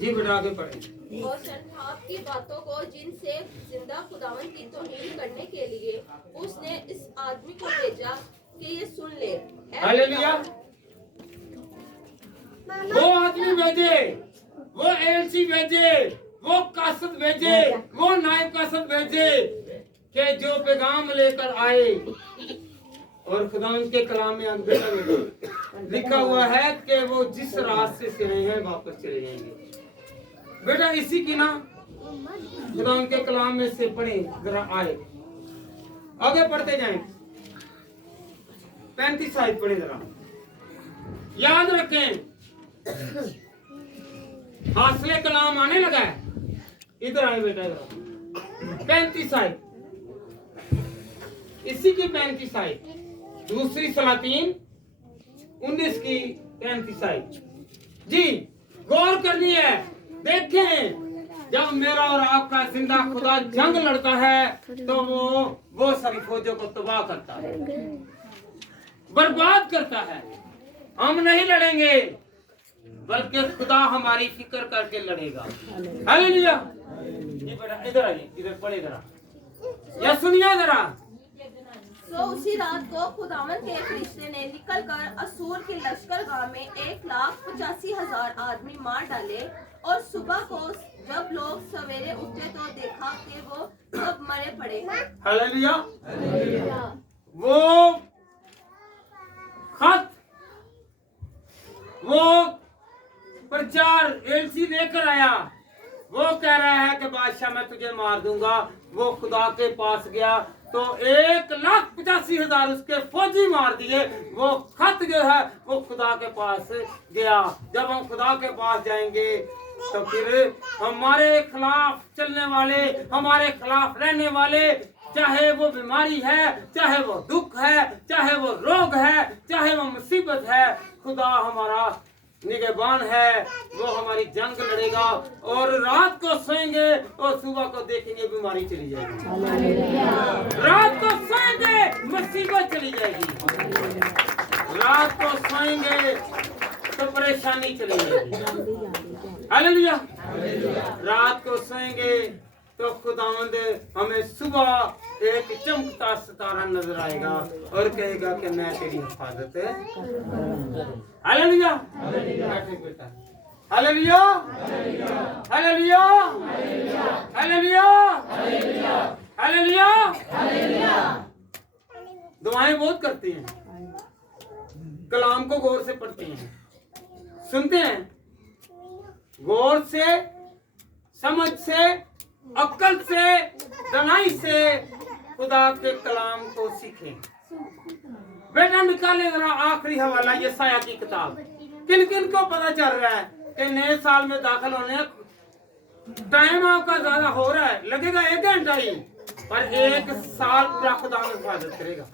जी बेटा आगे पढ़े। और शर्मनाक की बातों को जिनसे जिंदा खुदावन की तौहीन करने के लिए उसने इस आदमी को भेजा कि ये सुन ले। हालेलुया। वो आदमी भेजे, वो एलसी भेजे, वो कासद भेजे, वो नायब कासद भेजे कि जो पैगाम लेकर आए। और खुदा के कलाम में आगे लिखा हुआ है कि वो जिस रास्ते से रहे हैं वापस चले जाएंगे। बेटा इसी की ना खुदा के कलाम में से पढ़े जरा, आए आगे पढ़ते जाएं। 35 आयत पढ़े जरा, याद रखें हासिले कलाम आने लगा है। इधर आए बेटा जरा, 35 आयत, इसी की 35 आयत, दूसरी सलातीन 19 की 35 आयत। जी गौर करनी है। देखें जब मेरा और आपका जिंदा खुदा जंग लड़ता है तो वो बहुत सारी फौजों को तबाह करता है, बर्बाद करता है। हम नहीं लड़ेंगे बल्कि खुदा हमारी फिक्र करके लड़ेगा। हालेलुया। जी बेटा इधर आइए, इधर पढ़े जरा या सुनिए जरा। तो उसी रात को खुदावन के फरिश्ते ने निकलकर असूर के लश्करगाह में 1,85,000 आदमी मार डाले। और सुबह को जब लोग सवेरे उठे तो देखा कि वो सब मरे पड़े। हालेलुया। वो खत, वो प्रचार एलसी लेकर आया, वो कह रहा है कि बादशाह मैं तुझे मार दूंगा। वो खुदा के पास गया तो 1,85,000 उसके फौजी मार दिए। वो खत जो है वो खुदा के पास गया। जब हम खुदा के पास जाएंगे तो फिर हमारे खिलाफ चलने वाले, हमारे खिलाफ रहने वाले, चाहे वो बीमारी है, चाहे वो दुख है, चाहे वो रोग है, चाहे वो मुसीबत है, खुदा हमारा निगहबान है। वो हमारी जंग लड़ेगा और रात को सोएंगे और सुबह को देखेंगे बीमारी चली जाएगी। रात को सोएंगे मुसीबत चली जाएगी, रात को सोएंगे तो परेशानी चली जाएगी। हालेलुया। रात को सोएंगे तो खुदावंद हमें सुबह एक चमकता सितारा नजर आएगा और कहेगा कि मैं तेरी हिफाजत है। Hallelujah. Hallelujah. Hallelujah. Hallelujah. Hallelujah. दुआएं बहुत करते हैं, कलाम को गौर से पढ़ते हैं, सुनते हैं, गौर से, समझ से, अक्ल से, दनाई से खुदा के कलाम को सीखें। बेटा निकाले जरा आखिरी हवाला यशायाह की किताब। किन किन को पता चल रहा है कि नए साल में दाखिल होने टाइम आपका ज्यादा हो रहा है, लगेगा 1 घंटा ही, पर 1 साल पूरा खुदा हिफाजत करेगा।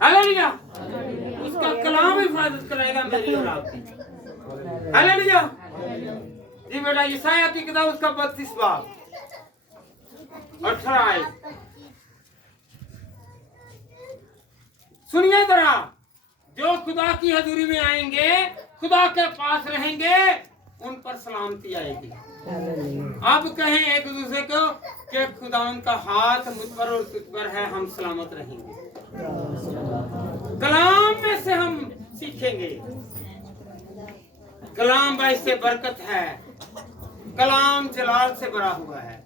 हालेलुया। उसका कलाम हिफाजत करेगा मेरी और आपकी। हालेलुया। जी बेटा यशायाह की किताब उसका 32 बाब 18 आयत सुनिए जरा। जो खुदा की हजूरी में आएंगे, खुदा के पास रहेंगे, उन पर सलामती आएगी। अब कहें एक दूसरे को कि खुदा का हाथ मुझ पर और तुझ पर है, हम सलामत रहेंगे। कलाम में से हम सीखेंगे। कलाम बाइसे बरकत है, कलाम जलाल से भरा हुआ है,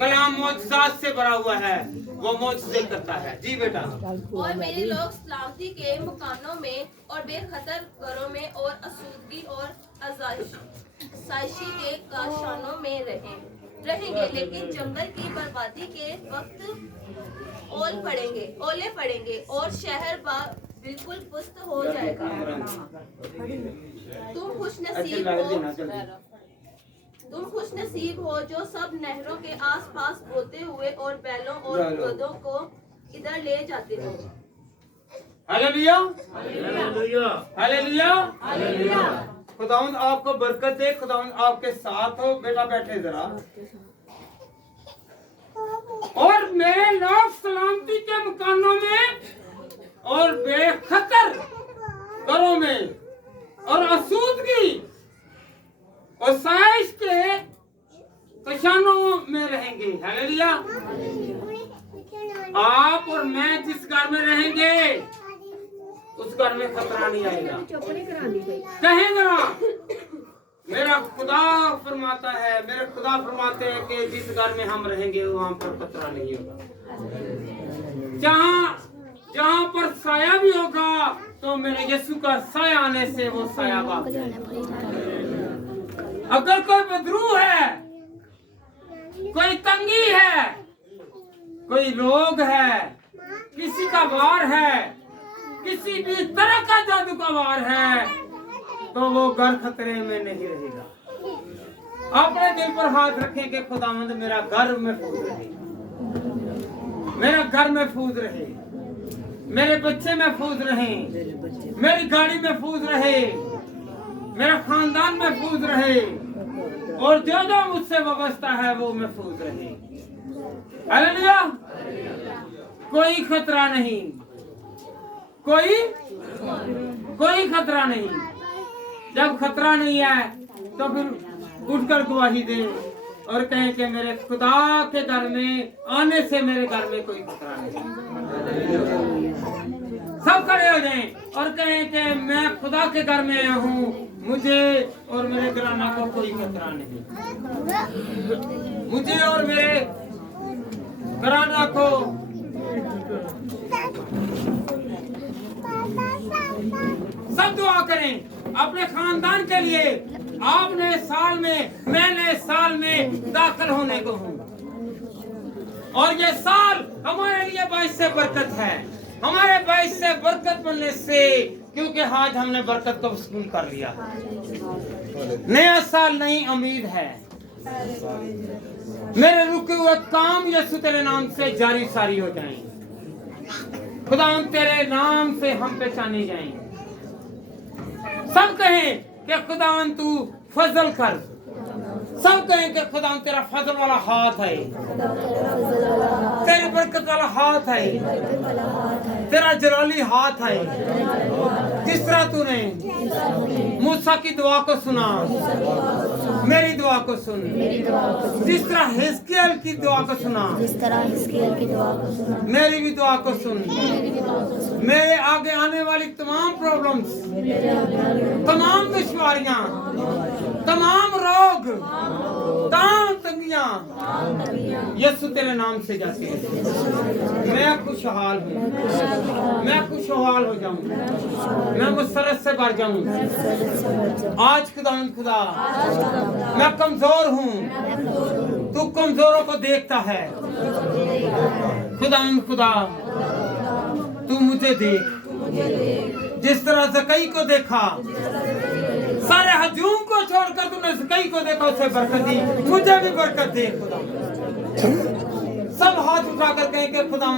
कलाम मौजज़ात से भरा हुआ है, वो मौजज़े करता है। जी बेटा। और मेरे लोग सलामती के मकानों में और बेखतर घरों में और आसूदगी और आसाइशी के काशानों में रहेंगे, लेकिन जंगल की बर्बादी के वक्त ओले पड़ेंगे और शहर बिल्कुल पुस्त हो जाएगा। तुम खुश नसीब हो जो सब नहरों के आसपास बोते हुए और बैलों और गधों को इधर ले जाते हो। हालेलुया। हालेलुया। हालेलुया। हालेलुया। खुदावंद आपको बरकत दे, खुदावंद आपके साथ हो। बेटा बैठे जरा। और मेरे लोग सलामती के मकानों में और बेखतर घरों में और आसूदगी और साइश के कशानों में रहेंगे। हालेलुया। आप और मैं जिस घर में रहेंगे उस घर में खतरा नहीं आएगा। कहें जरा, मेरा खुदा फरमाता है, मेरे खुदा फरमाते हैं कि जिस घर में हम रहेंगे वहां पर खतरा नहीं होगा। जहाँ पर साया भी होगा तो मेरे यीशु का साया आने से वो साया भाग जाएगा। अगर कोई बदरू है, कोई तंगी है, कोई रोग है, किसी का वार है, किसी भी तरह का जादू का वार है, तो वो घर खतरे में नहीं रहेगा। अपने दिल पर हाथ रखें कि खुदावंद मेरा घर महफूज रहे, मेरा घर महफूज रहे, मेरे बच्चे महफूज रहें, मेरी गाड़ी महफूज रहे, मेरा खानदान महफूज रहे, और जो जो मुझसे वाबस्ता है वो महफूज रहे। हालेलुया। कोई खतरा नहीं, कोई खतरा नहीं। जब खतरा नहीं है तो फिर उठकर गवाही दे और कहें कि मेरे खुदा के घर में आने से मेरे घर में कोई खतरा नहीं। सब खड़े हो जाएं और कहें कि मैं खुदा के घर में आया हूँ, मुझे और मेरे घराना को कोई खतरा नहीं। मुझे और मेरे घराना को सब दुआ करें अपने खानदान के लिए। आप नए साल में, मैं नए साल में दाखिल होने को हूँ, और ये साल हमारे लिए बाइस से बरकत है, हमारे बाइस से बरकत बनने से, क्योंकि आज हमने बरकत को वसूल कर लिया। नया साल नई उम्मीद है। मेरे रुके हुए काम यीशु तेरे नाम से जारी सारी हो जाएं। खुदा तेरे नाम से हम पहचाने जाएं। सब कहें कि खुदावन तू फजल कर। सब कहें कि खुदावन तेरा फजल वाला हाथ है, तेरी बरकत वाला हाथ है, तेरा जलाली हाथ है। जिस तरह तूने मूसा की दुआ को सुना, मेरी दुआ को सुन। जिस तरह हिजकिय्याह की दुआ को सुना, मेरी भी दुआ को सुन। मेरे आगे आने वाली तमाम प्रॉब्लम्स, तमाम दुश्वारियां, तमाम रोग, तमाम तंगियां तंगियां यीशु तेरे नाम से जाती है। मैं खुशहाल हूँ, मैं खुशहाल हो जाऊँ, मैं मुसरत से भर जाऊँ। आज खुदा मैं कमजोर हूँ, तू कमजोरों को देखता है। खुदा तू मुझे देख, जिस तरह ज़कई को देखा, सारे हजूम को छोड़कर तूने ज़कई को देखा, उसे बरकत दी, मुझे भी बरकत दे खुदा। सब हाथ उठाकर कहें कि खुदा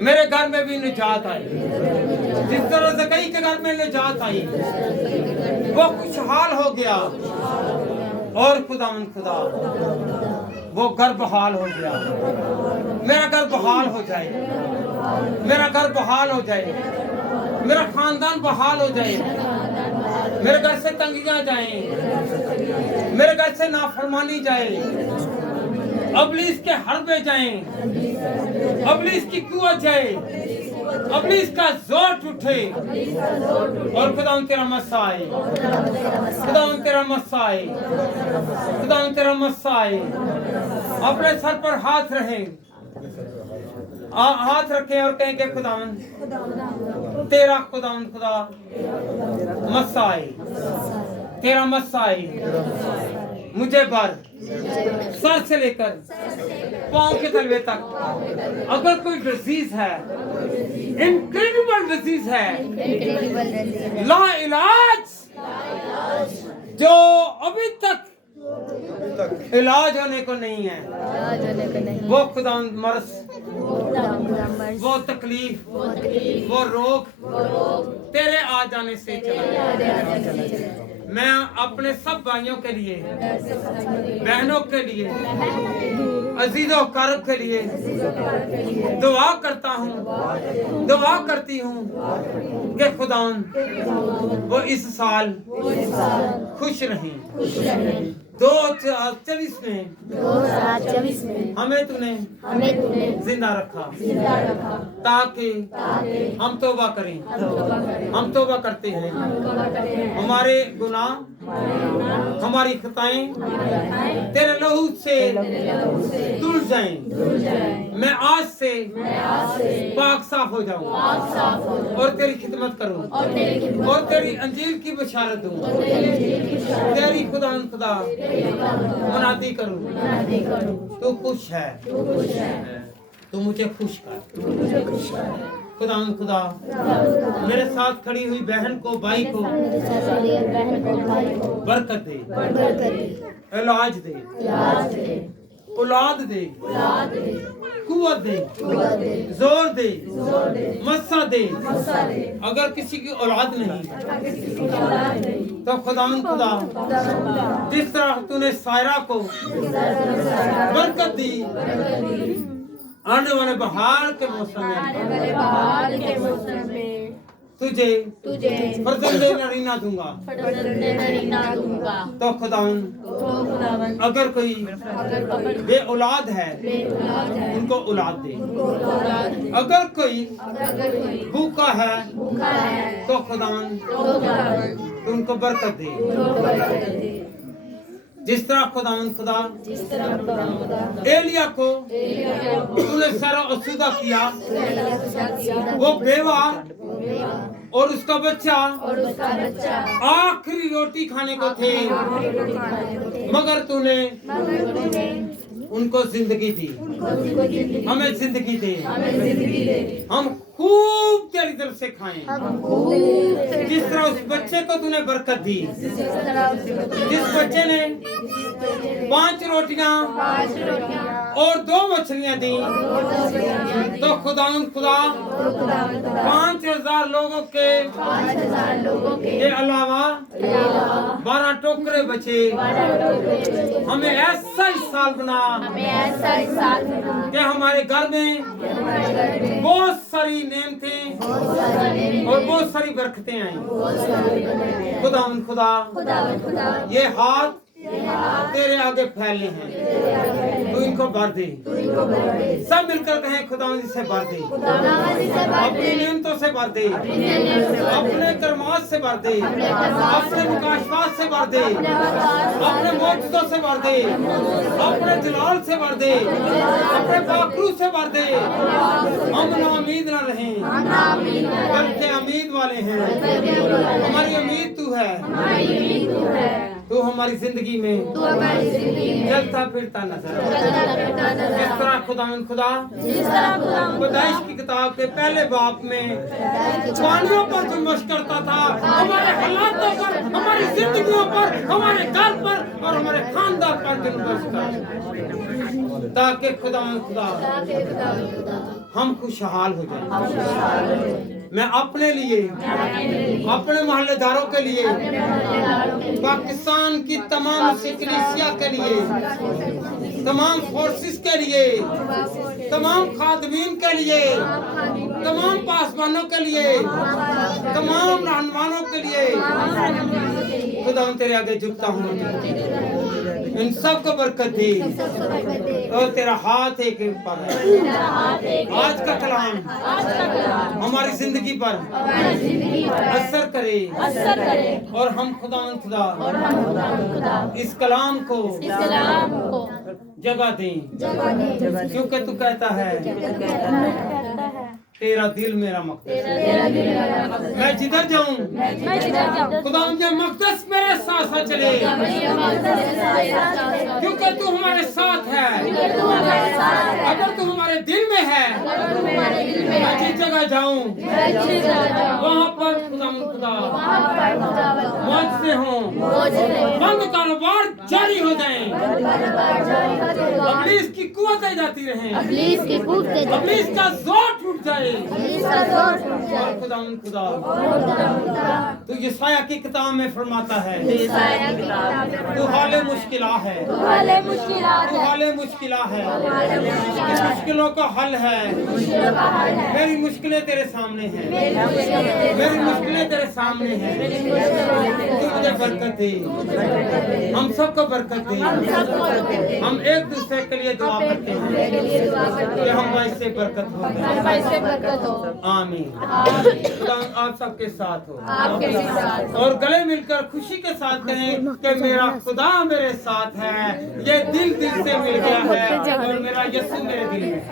मेरे घर में भी निजात आई, जिस तरह ज़कई के घर में निजात आई, वो खुशहाल हो गया। और खुदा वो घर बहाल हो गया। मेरा घर बहाल हो जाए, मेरा घर बहाल हो जाए, मेरा खानदान बहाल हो जाए, मेरे घर से तंगियां जाएं, मेरे घर से नाफरमानी जाए, अबलीस के हरबे जाएं, अबलीस की कुव्वत जाए, अबलीस का जोर उठे, और खुदा तेरा मस्सा आए, खुदा तेरा मस्सा आए, खुदा तेरा मस्सा आए। अपने सर पर हाथ रहें, हाथ रखें और कहें कि खुदा तेरा खुदा मस्सा आए, तेरा मस्सा आए मुझे भर, सर से लेकर पांव के तलवे तक। अगर कोई डिजीज है, इनक्रेडिबल डिजीज है, ला इलाज, जो अभी तक इलाज होने को नहीं है, वो खुदा मर्ज, वो तकलीफ, वो रोग तेरे आ जाने से चला। मैं अपने सब भाइयों के लिए, बहनों के लिए, अजीजों कारब के लिए दुआ करता हूँ, दुआ करती हूँ कि खुदा वो इस साल खुश रहें। 2024 में हमें तूने जिंदा रखा, ताकि हम तौबा करें। हम तौबा करते हैं, हमारे गुनाह, हमारी खताएं तेरे लहू से धुल जाएं। मैं आज से पाक साफ हो जाऊं और तेरी खिदमत करूं और तेरी अंजील की बशारत दूं, तेरी खुदा मुनादी करूं। तू खुश है, तू मुझे खुश कर। खुदा मेरे साथ खड़ी हुई बहन को, भाई को बरकत दे, इलाज दे, औलाद दे, कुव्वत दे, जोर दे, मस्सा दे। अगर किसी की औलाद नहीं तो खुदा जिस तरह तूने सायरा को बरकत दी, आने वाले बहार के मौसम में तुझे फर्जंदे नरीना दूंगा। तो खुदावन अगर कोई बे औलाद है, उनको औलाद दे। अगर कोई भूखा है तो खुदावन उनको बरकत दे। जिस तरह खुदा एलिया को तूने सारा असूदा किया, वो बेवा और उसका बच्चा आखिरी रोटी खाने को थे, मगर तूने उनको जिंदगी दी। हमें जिंदगी दे, हम खूब तेरी तरफ से खाएं। जिस तरह उस बच्चे को तूने बरकत दी, जिस बच्चे ने 5 रोटियां और 2 मछलियां दी, तो खुदा 5000 लोगों के अलावा 12 टोकरे बचे। हमें ऐसा ही साल बना कि हमारे घर में बहुत सारी नेमतें और बहुत सारी बरकतें आई। खुदा ये हाथ तेरे आगे फैले हैं, तू इनको भर दे। सब मिलकर कहें खुदावंद इसे भर दे, अपनी नेमतों से भर दे, अपने करमात से भर दे, अपने मुकाशफात से भर दे, अपने मोजज़ों से भर दे, अपने जलाल से भर दे, अपने पाकरू से भर दे। हम नाउमीद न रहें, बल्कि उम्मीद वाले हैं। हमारी उम्मीद तू है, तू हमारी जिंदगी में चलता फिरता नजर। जिस तरह खुदावंद खुदा पैदाइश की किताब के पहले बाप में पानियों पर जुम्मश करता था, हमारे हालातों पर, हमारी जिंदगियों पर, हमारे घर पर और हमारे खानदान पर जुम्मश कर, ताकि खुदावंद खुदा हम खुशहाल हो जाएं। मैं अपने लिए, अपने मोहल्लेदारों के लिए, पाकिस्तान की तमाम कलीसिया के लिए, तमाम फोर्सेस के लिए, तमाम खादमीन के लिए, तमाम पासवानों के लिए, तमाम रहनुमाओं के लिए खुदा तेरे आगे झुकता हूँ। इन सबको बरकत दे और तेरा हाथ एक ऊपर है। आज का कलाम हमारी जिंदगी पर असर करे और हम खुदा इस कलाम को जगह दें, क्योंकि तू कहता है तेरा दिल मेरा मकदस। मैं जिधर जाऊं खुदा मुझे मकदस मेरे साथ साथ चले, क्योंकि तू हमारे साथ है। अगर तू हमारे दिल में है, मैं जिस जगह जाऊं वहाँ पर खुदा मौज से हो, बंद कारोबार जारी हो जाए, इब्लीस की कुव्वतें जाती रहें, इब्लीस का जोर टूट जाए। खुदा तू यशाया की किताब में फरमाता है, तू हाले मुश्किला है, तू हाले मुश्किला है, मुश्किलों का हल है। मेरी मुश्किलें तेरे सामने हैं, मेरी मुश्किलें तेरे सामने हैं। तू मुझे बरकत दे, हम सबको बरकत दे। हम एक दूसरे के लिए दुआ करते हैं कि हम इससे बरकत हो। आमीन। खुदा आप सबके साथ हो और गले मिलकर खुशी के साथ कहें कि मेरा खुदा मेरे साथ है, ये दिल दिल से मिल गया है और मेरा यीशु मेरे दिल में है।